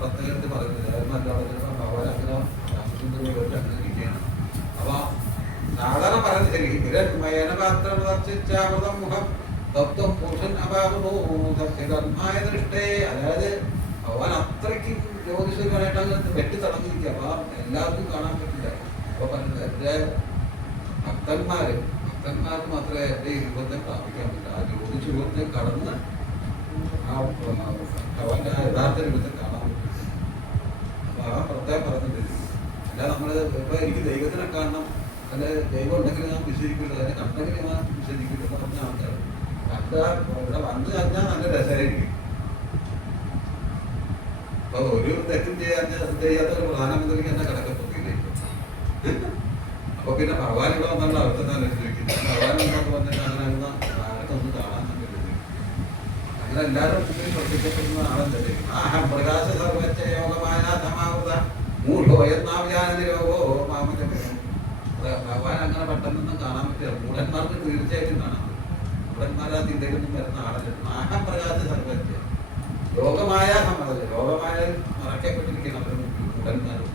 പ്രത്യേകത്തിൽ പറയുന്നത് ഭഗവാൻ അങ്ങനെ ശ്യാമസുന്ദരനുമായിട്ട് അങ്ങനെ ഇരിക്കുകയാണ്. അപ്പൊ സാധാരണ പറയുന്നത് ശരി മേനപാത്രം മുഖം തത്വം പുരുഷൻ അഭാവമായ ദൃഷ്ടേ. അതായത് ഭഗവാൻ അത്രയ്ക്കും ജ്യോതിഷമായിട്ട് അങ്ങനെ വെട്ടി തടഞ്ഞിരിക്കുക. അപ്പൊ എല്ലാവർക്കും കാണാൻ പറ്റില്ല. അപ്പൊ പറയുന്നത് എൻ്റെ ഭക്തന്മാർക്ക് മാത്രമേ എൻ്റെ ഈ രൂപത്തെ പ്രാപിക്കാൻ പറ്റില്ല. ആ ജ്യോതിഷ രൂപത്തെ കടന്ന് ആ ഭഗവാന്റെ ആ യഥാർത്ഥ രൂപത്തെ കാണാൻ പറ്റില്ല. അപ്പൊ ആ പ്രത്യേകം പറഞ്ഞിട്ട് അല്ല നമ്മള് ഇപ്പൊ എനിക്ക് ദൈവത്തിനെ കാണണം, അല്ലെ ദൈവം ഉണ്ടെങ്കിൽ ഞാൻ വിശ്വസിക്കില്ല, അല്ലെ കണ്ടെങ്കിൽ ഞാൻ വിശ്വസിക്കില്ല പറഞ്ഞ ആൾക്കാർ കണ്ട ഇവിടെ വന്നു കഴിഞ്ഞാൽ നല്ല രസമായിരിക്കും. അപ്പൊ ഒരു തെറ്റും ചെയ്യാത്ത ഒരു പ്രധാനമന്ത്രിക്ക് എന്നെ കിടക്കപ്പൊക്കിയിലേക്ക്. അപ്പൊ പിന്നെ ഭഗവാൻ ഇവിടെ വന്നുള്ള അവസ്ഥ ഞാൻ ലക്ഷ്യമിരിക്കുന്നത്. ഭഗവാൻ എന്നൊക്കെ വന്നിട്ട് അങ്ങനെ ആർക്കൊന്നും കാണാൻ പറ്റില്ല. അങ്ങനെ എല്ലാവരും മുമ്പിൽ പ്രത്യക്ഷപ്പെടുന്ന ആളല്ലേ. ആഹം പ്രകാശ സർവച്ച യോഗമായ സമാവൃത മൂഢോ എന്നാവിജാനനിരോഗോ മാമന്റെ ഭഗവാൻ അങ്ങനെ പെട്ടെന്നൊന്നും കാണാൻ പറ്റില്ല. മൂഢന്മാർക്ക് തീർച്ചയായിട്ടും കാണാൻ പറ്റും. മൂഢന്മാരാ ചിന്തയിലൊന്നും വരുന്ന ആളല്ല. ആഹം പ്രകാശ സർവച്ച യോഗമായ സമ്മതം. യോഗമായ മറക്കപ്പെട്ടിരിക്കണം അവർ മൂഢന്മാരും.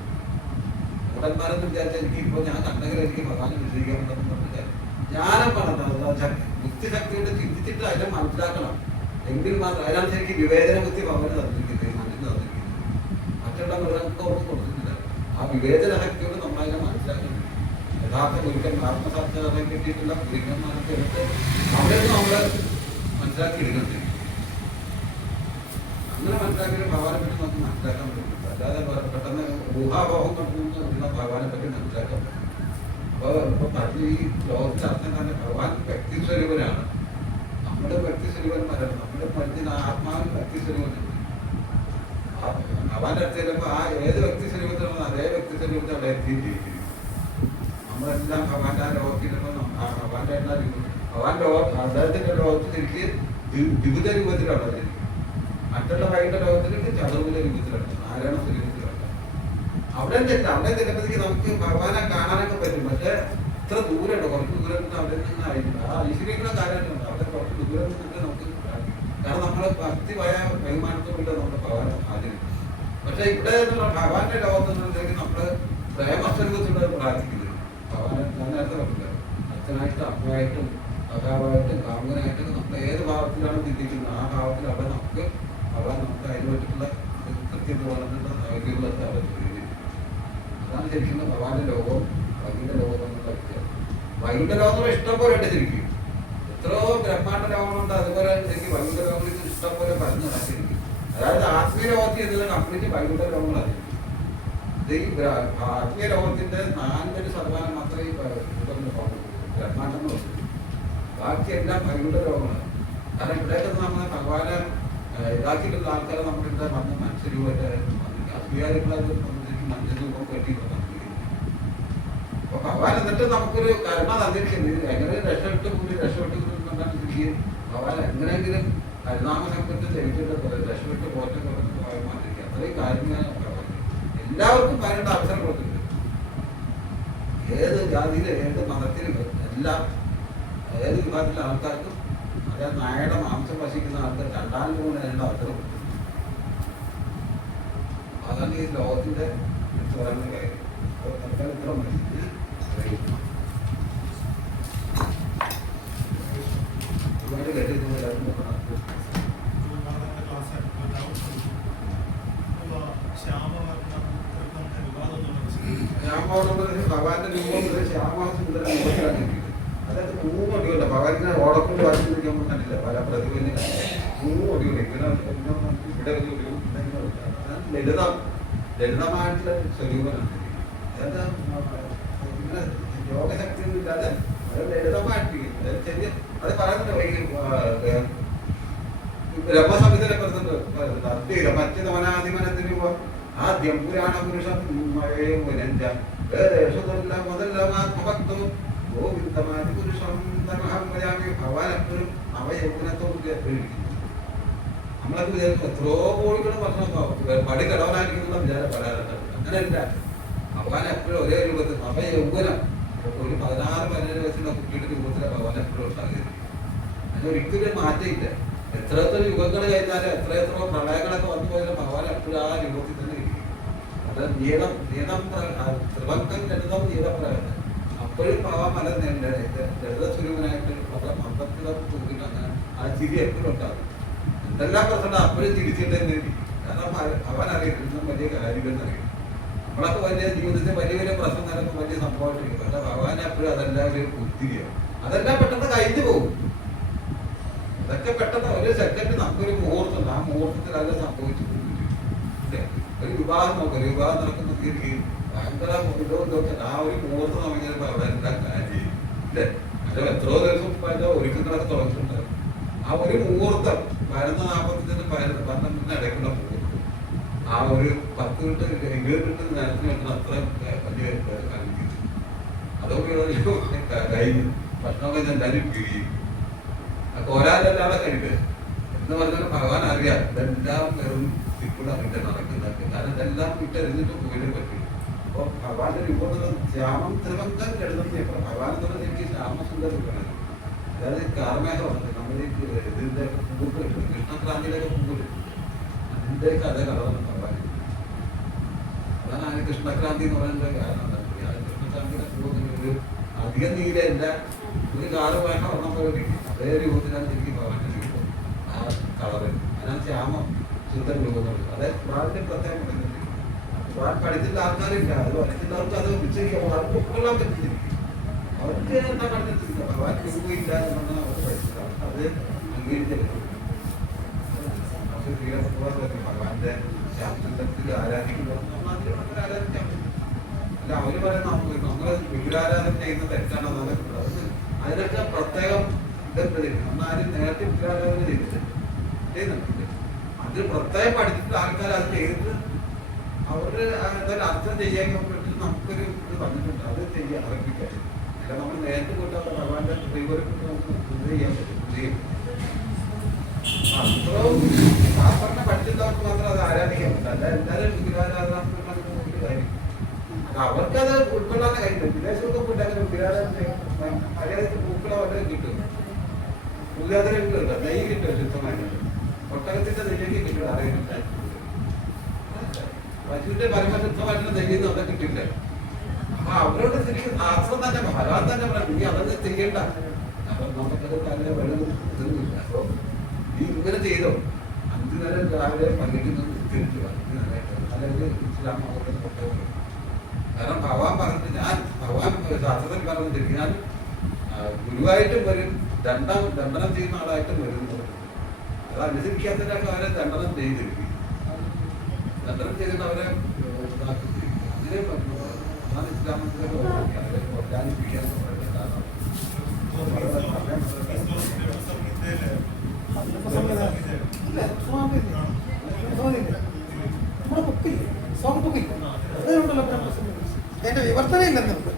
മൂഢന്മാരെന്ന് വിചാരിച്ചാൽ എനിക്ക് ഇപ്പോൾ ഞാൻ കണ്ടെങ്കിൽ എനിക്ക് ഭഗവാനെ വിശ്വസിക്കാൻ പറ്റുമെന്ന് പറഞ്ഞാൽ ജ്ഞാനം വേണം. ബുദ്ധിശക്തിയോട് ചിന്തിച്ചിട്ട് അതിനെ മനസ്സിലാക്കണം. എങ്കിൽ മാത്രം അതിനാണ് ശരിക്കും വിവേചന ബുദ്ധി ഭഗവാന് തന്നിരിക്കുന്നത്, മനുഷ്യന് തന്നിരിക്കുന്നത്. മറ്റുള്ള മൃഗങ്ങൾക്കൊന്നും കൊടുത്തിട്ടില്ല. ആ വിവേചന ശക്തിയോട് നമ്മളതിനെ മനസ്സിലാക്കണം. യഥാർത്ഥ ഗുരുക്കൻ ആത്മസാക്ഷാത്കാരം കിട്ടിയിട്ടുള്ള ഗുരുക്കന്മാരൊക്കെ എടുത്ത് അവരെയൊന്നും നമ്മള് മനസ്സിലാക്കി എടുക്കണ്ടേ. അങ്ങനെ മനസ്സിലാക്കിയ ഭഗവാനെ പറ്റി നമുക്ക് മനസ്സിലാക്കാൻ പറ്റില്ല. അല്ലാതെ പെട്ടെന്ന് ഊഹാപോഹം കൊണ്ടൊന്നും ഭഗവാനെ പറ്റി മനസ്സിലാക്കാൻ പറ്റും. അപ്പോൾ ഇപ്പോൾ പറഞ്ഞ ഈ ലോകത്തിന്റെ അർത്ഥം തന്നെ ഭഗവാൻ വ്യക്തിസ്വരൂപനാണ്. നമ്മുടെ വ്യക്തിസ്വരൂപന്മാരാണ്. നമ്മുടെ മനുഷ്യന് ആത്മാവിന് വ്യക്തിസ്വരൂപനുണ്ട്. ഭഗവാന്റെ അടുത്ത് ചെല്ലുമ്പോൾ ആ ഏത് വ്യക്തിസ്വരൂപത്തിലാണോ അതേ വ്യക്തിസ്വരൂപത്തിൽ അവിടെ എത്തിയിട്ടിരിക്കുന്നു. നമ്മളെല്ലാം ഭഗവാന്റെ ആ ലോകത്തിലിപ്പോൾ ഭഗവാന്റെ ഭഗവാൻ അദ്ദേഹത്തിന്റെ ലോകത്തിൽ എനിക്ക് വിവിധ രൂപത്തിലാണ് അതിരിക്കും. മറ്റുള്ള വൈകിട്ട് ലോകത്തിലേക്ക് ചതുർഭുജ രൂപത്തിലുണ്ട്, നാരായണ സ്വരൂപത്തിലുണ്ട്. അവിടെ ചെല്ലുമ്പോഴത്തേക്ക് നമുക്ക് ഭഗവാനെ കാണാനൊക്കെ പറ്റും. പക്ഷെ ഇത്ര ദൂരമുണ്ട്, കുറച്ച് ദൂരം അവിടെ നിന്ന് ആയിട്ടില്ല. ആ ഐശ്വര്യങ്ങളുടെ കാര്യമുണ്ട്. അവിടെ കുറച്ച് ദൂരം നിന്നിട്ട് നമുക്ക് കാരണം നമ്മളെ ഭക്തിമായ ബഹുമാനത്തോടെ നമ്മുടെ ഭഗവാനെ ആചരിക്കും. പക്ഷെ ഇവിടെ എന്നുള്ള ഭഗവാന്റെ ലോകത്തുനിന്നതിലേക്ക് നമ്മള് പ്രേമസ്വരൂപത്തിലൂടെ പ്രാർത്ഥിക്കുന്നത്. ഭഗവാനെ ഞാൻ നേരത്തെ പറഞ്ഞില്ല, അച്ഛനായിട്ടും അമ്മയായിട്ടും സഖാവായിട്ടും കാമുകനായിട്ടും നമ്മൾ ഏത് ഭാവത്തിലാണ് ചിന്തിക്കുന്നത് ആ ഭാവത്തിൽ അവിടെ നമുക്ക് ഭഗവാൻ നമുക്ക് അതിന് പറ്റിയിട്ടുള്ള കൃത്യത വളർന്നിട്ടുള്ള സാഹചര്യങ്ങളൊക്കെ അവിടെ ചെയ്തിരിക്കും. അതാണ് ശരിക്കും ഭഗവാന്റെ ലോകവും വൈകിന്റെ ലോകവും തമ്മിലുള്ള വ്യത്യാസം. വൈകിന്റെ ലോകം ഇഷ്ടംപോലെ ഉണ്ട് ശരിക്കും. എത്രയോ ബ്രഹ്മാണ്ഡ ലോകമുണ്ട്. അതുപോലെ ശരിക്കും വൈകിന്റെ ലോകത്തിൽ ഇഷ്ടംപോലെ പറഞ്ഞു നടത്തിയിരിക്കും. അതായത് ആത്മീയ ലോകത്തിൽ എന്നുള്ള കംപ്ലീറ്റ് വൈകിന്റെ ലോകങ്ങളായിരിക്കും. ഈ ആത്മീയ ലോകത്തിന്റെ 4% മാത്രമേ ഈ ബ്രഹ്മാണ്ഡം നോക്കൂ. ബാക്കിയെല്ലാം വൈകിന്റെ ലോകങ്ങളാണ്. കാരണം ഇവിടേക്ക് നമ്മളെ ഭഗവാനെ ഇതാക്കിയിട്ടുള്ള ആൾക്കാരെ നമ്മളിവിടെ വന്ന് മനുഷ്യരൂപത്തെ അസ്വീകാര്യങ്ങളായിട്ട് മഞ്ഞളും ഒക്കെ കെട്ടിയിട്ടുണ്ട്. അപ്പൊ ഭഗവാൻ എന്നിട്ട് നമുക്കൊരു കരുണ തന്നിട്ടുണ്ട്. എങ്ങനെ രക്ഷപ്പെട്ട് ഭഗവാൻ എങ്ങനെയെങ്കിലും കരുണാമനപ്പെട്ട് ജനിച്ചിട്ട് രക്ഷപ്പെട്ട് പോറ്റൊക്കെ പോയാൽ മാറ്റിരിക്കുക. അത്രയും കാര്യങ്ങളാണ് ഭഗവാൻ എല്ലാവർക്കും പറയേണ്ട അവസരം കൊടുത്തിട്ടുണ്ട്. ഏത് ജാതിയിലും ഏത് മതത്തിലും എല്ലാം ഏത് വിഭാഗത്തിലെ ആൾക്കാർക്കും അതായത് നായയുടെ മാംസം വശിക്കുന്ന ആൾക്കാർ രണ്ടാമത് കൊണ്ട് അതിൻ്റെ അവസരം കൊടുത്തു. അതാണ് ഈ ലോകത്തിന്റെ പറയുന്ന കാര്യം. ഇത്ര മതി. ഒരുപാട് കേട്ടിരിക്കുന്ന ഭഗവാന്റെ രൂപം ശ്യാമസുന്ദര രൂപത്തിലാണ്. അതായത് പൂവടിയുണ്ട് ഭഗവാനെ ഓടക്കൊണ്ട് വായിച്ചു നിൽക്കുമ്പോൾ കണ്ടില്ല പല പ്രതിഭനെ പൂവടിയുണ്ട്. ഇവിടെ ഒരു ലളിതമായിട്ടുള്ള സ്വരൂപമാണ്. അതായത് ഇങ്ങനെ യോഗശക്തി ഒന്നും ഇല്ലാതെ ലളിതമായിട്ട് ചെറിയ അത് പറയുന്നുണ്ട്. ബ്രഹ്മസംഹിതനെ പറയുന്നുണ്ട്. മറ്റവനാദിമനത്തിന് ആദ്യം പുരാണ പുരുഷം മുതലാത്മഭക്തവും ഗോവിന്ദമാതി പുരുഷം തമഹം വരാമി. ഭഗവാൻ എപ്പോഴും അവയൗവനത്തോട് പേടിക്കുന്നു. നമ്മളൊക്കെ വിചാരിക്കും എത്രയോ കോടികൾ ഭക്ഷണം പടി കടവനായിരിക്കുന്ന വിചാരം പറയാറുണ്ട്. അങ്ങനെയല്ല, ഭഗവാൻ എപ്പോഴും ഒരേ രൂപത്തിൽ അവയൗവനം ഒരു 16-17 വയസ്സുള്ള കുട്ടിയുടെ രൂപത്തിലാണ് ഭഗവാൻ എപ്പോഴും ഉണ്ടാകുന്നത്. അതിനൊരിക്കലും മാറ്റമില്ല. എത്ര യുഗങ്ങൾ കഴിഞ്ഞാലും എത്രയോ പ്രളയങ്ങളൊക്കെ വന്നു പോയാലും ഭഗവാൻ എപ്പോഴും ആ രൂപത്തിൽ തന്നെ ഇരിക്കും. അത് നീളം ത്രിഭക്തം ലളിതം നീളപ്രകടനം. അപ്പോഴും ഭഗവാൻ പല ലളിത സ്വരൂപനായിട്ട് വളരെ മന്ദത്തിലും തൂക്കിട്ട് അങ്ങനെ ആ ചിരി എപ്പോഴും ഉണ്ടാകും. എന്തെല്ലാം പ്രശ്നം അപ്പോഴും ചിരിച്ചിട്ട് തന്നെ ഇരിക്കും. കാരണം അവൻ അറിയില്ല വലിയ കാര്യങ്ങൾ അറിയും. നമ്മളൊക്കെ വലിയ ജീവിതത്തിൽ വലിയ വലിയ പ്രശ്നം നടക്കും, വലിയ സംഭവമായിട്ടിരിക്കും. പക്ഷെ ഭഗവാൻ എപ്പോഴും അതെല്ലാം ഒരു ബുദ്ധിയാണ്. അതെല്ലാം പെട്ടെന്ന് കഴിഞ്ഞു പോകും. അതൊക്കെ പെട്ടെന്ന് ഒരു സെക്കൻഡ് നമുക്കൊരു മുഹൂർത്തം, ആ മുഹൂർത്തത്തിൽ അത് സംഭവിച്ചു ഇല്ലേ? ഒരു വിവാഹം നോക്കാം, ഒരു വിവാഹം നടക്കുമ്പോഴത്തേക്ക് ഭയങ്കര ഇതൊക്കെ ആ ഒരു മുഹൂർത്തം നമുക്ക് അവിടെ എന്താ കാര്യം ഇല്ലേ? അത് എത്രയോ ദിവസം പല ഒരുക്കങ്ങളൊക്കെ തുടങ്ങിയിട്ടുണ്ടാകും. ആ ഒരു മുഹൂർത്തം 12-40 ഇടയ്ക്കുള്ള മുഹൂർത്തം, ആ ഒരു 10 മിനിറ്റ് 20 മിനിറ്റ് നേരത്തിന് കിട്ടുന്ന അത്ര വലിയ കാണിക്കുന്നു. അതൊക്കെ കഴിഞ്ഞ് ഭക്ഷണമൊക്കെ എല്ലാവരും പിരിയും. ഒരാളല്ലാതെ കഴിക്കുക എന്ന് പറഞ്ഞാൽ ഭഗവാൻ അറിയാം ഇതെല്ലാം വെറും ഇപ്പോൾ അങ്ങോട്ട് നടക്കുന്നത്. കാരണം ഇതെല്ലാം വിട്ടെറിഞ്ഞിട്ട് പോയിട്ടേ പറ്റും. അപ്പോൾ ഭഗവാന്റെ രൂപം ശ്യാമം ത്രിഭക്തം ലളിതം. ഭഗവാൻ എന്ന് പറഞ്ഞാൽ എനിക്ക് ശ്യാമസുന്ദര രൂപമാണ്. അതായത് കാർമേഘമാണ് നമ്മൾ ഇതിന്റെ പൂക്കൾ കൃഷ്ണക്രാന്തിയിലൊക്കെ പൂക്കൾ അതിന്റെ കഥ കഥയാണ് ഭഗവാൻ. അതാണ് അതിന് കൃഷ്ണക്രാന്തി എന്ന് പറയുന്നത്. കാരണം കൃഷ്ണക്രാന്തിയുടെ പൂവ് അധികം നീലല്ല, ഒരു കാറ് വേണ്ട ഒരെണ്ണം പോലെ ഇരിക്കും. അതേ രൂപത്തിലാണ് എനിക്ക് ഭഗവാന്റെ രൂപം, ആ കളറ്. അതിനാണ് ശ്യാമം സുന്ദര രൂപം എന്ന് പറയുന്നത്. അതായത് ഭഗവാന്റെ പ്രത്യേകം പറയുന്നത്. ഭഗവാൻ പഠിച്ചിട്ടുള്ള ആൾക്കാരില്ല, അത് പഠിച്ചിട്ടുള്ളവർക്ക് അത് ഉച്ചരിക്കും, അത് ഉൾക്കൊള്ളാൻ പറ്റില്ല. അവർക്ക് എന്താ പഠിച്ചിട്ടില്ല, ഭഗവാൻ രൂപമില്ല എന്നാണ് അവർ പഠിച്ചത്. അത് അംഗീകരിച്ചേ പറ്റും. നമുക്ക് ശ്രീരാമ ഭഗവാന്റെ ശ്യാമസുന്ദരത്തിൽ ആരാധിക്കുമ്പോൾ നമ്മൾ അതിൽ വളരെ ആരാധിക്കാൻ പറ്റും. അല്ല അവര് പറയുന്നത് നമ്മള് വിഗ്രഹാരാധന ചെയ്യുന്നത് തെറ്റാണെന്നാണ്. അതിനൊക്കെ പ്രത്യേകം ഇതുണ്ട്. നമ്മളാരും നേരത്തെ വിഗ്രഹാരാധന ചെയ്യുന്നുണ്ട്. അത് പ്രത്യേകം പഠിച്ചിട്ട് ആൾക്കാർ അത് ചെയ്തിട്ട് അവര് എന്തായാലും അർത്ഥം ചെയ്യാൻ പറ്റിട്ട് നമുക്കൊരു ഇത് വന്നിട്ടുണ്ട്. അത് ചെയ്യാൻ അർപ്പിക്കാൻ. അല്ല നമ്മൾ നേരത്തെ പോയിട്ട് ഭഗവാന്റെ ദൈവത്തെ നമുക്ക് ഇത് ചെയ്യാൻ പറ്റും. അത്രയും ശാസ്ത്രം പഠിച്ചിട്ടവർക്ക് മാത്രം അത് ആരാധിക്കാൻ പറ്റും. അല്ല എല്ലാവരും വിഗ്രഹാരാധന കാര്യം അവർക്കത് ഉൾക്കൊള്ളാൻ കഴിയില്ല. വിദേശത്തൊക്കെ പോയിട്ട് അങ്ങനെ മര്യാദയ്ക്ക് പൂക്കള വല്ലതും കിട്ടും. പൂജാതര കിട്ടില്ല, നെയ്യ് കിട്ടും ശുദ്ധമായിട്ട്. ഒട്ടകത്തിന്റെ നെയ്യൊക്കെ കിട്ടും. അറിയില്ല പശുവിന്റെ പരമശുദ്ധമായിട്ടുള്ള നെയ്യൊന്നും അവിടെ കിട്ടില്ല. അപ്പൊ അവരോട് ശരിക്കും ശാസ്ത്രം തന്നെ ഭഗവാൻ തന്നെ പറഞ്ഞു നീ അതൊക്കെ ചെയ്യണ്ട. കാരണം നമുക്കത് തന്നെ വെള്ളം ഇതൊന്നുമില്ല. അപ്പൊ നീ ഇങ്ങനെ ചെയ്തോ. 5 നേരം രാവിലെ പള്ളിക്കുന്നത് തിരിച്ചു 5 നേരമായിട്ട് അല്ലെങ്കിൽ ഇസ്ലാം മതത്തിന് പൊട്ടവും. കാരണം ഭഗവാൻ പറഞ്ഞിട്ട് ഞാൻ ഭഗവാൻ ശാസ്ത്രത്തിൽ പറഞ്ഞിട്ട് ഞാൻ ഗുരുവായിട്ടും വരും, ദണ്ഡനം ചെയ്യുന്ന ആളായിട്ടും വരും. അത് അനുസരിക്കാത്തവരൊക്കെ അവരെ ദണ്ഡനം ചെയ്തിരിക്കും. ദണ്ഡനം ചെയ്തിട്ട് അവരെ അതിനെ അതാണ് ഇസ്ലാമത്തിലെ അവരെ പ്രോത്സാഹിപ്പിക്കാൻ കാരണം നമ്മുടെ ബുക്കില്ലേ സോങ് ബുക്കില്ലേ അതിന്റെ വിവർത്തനയില്ലെന്ന് നമുക്ക്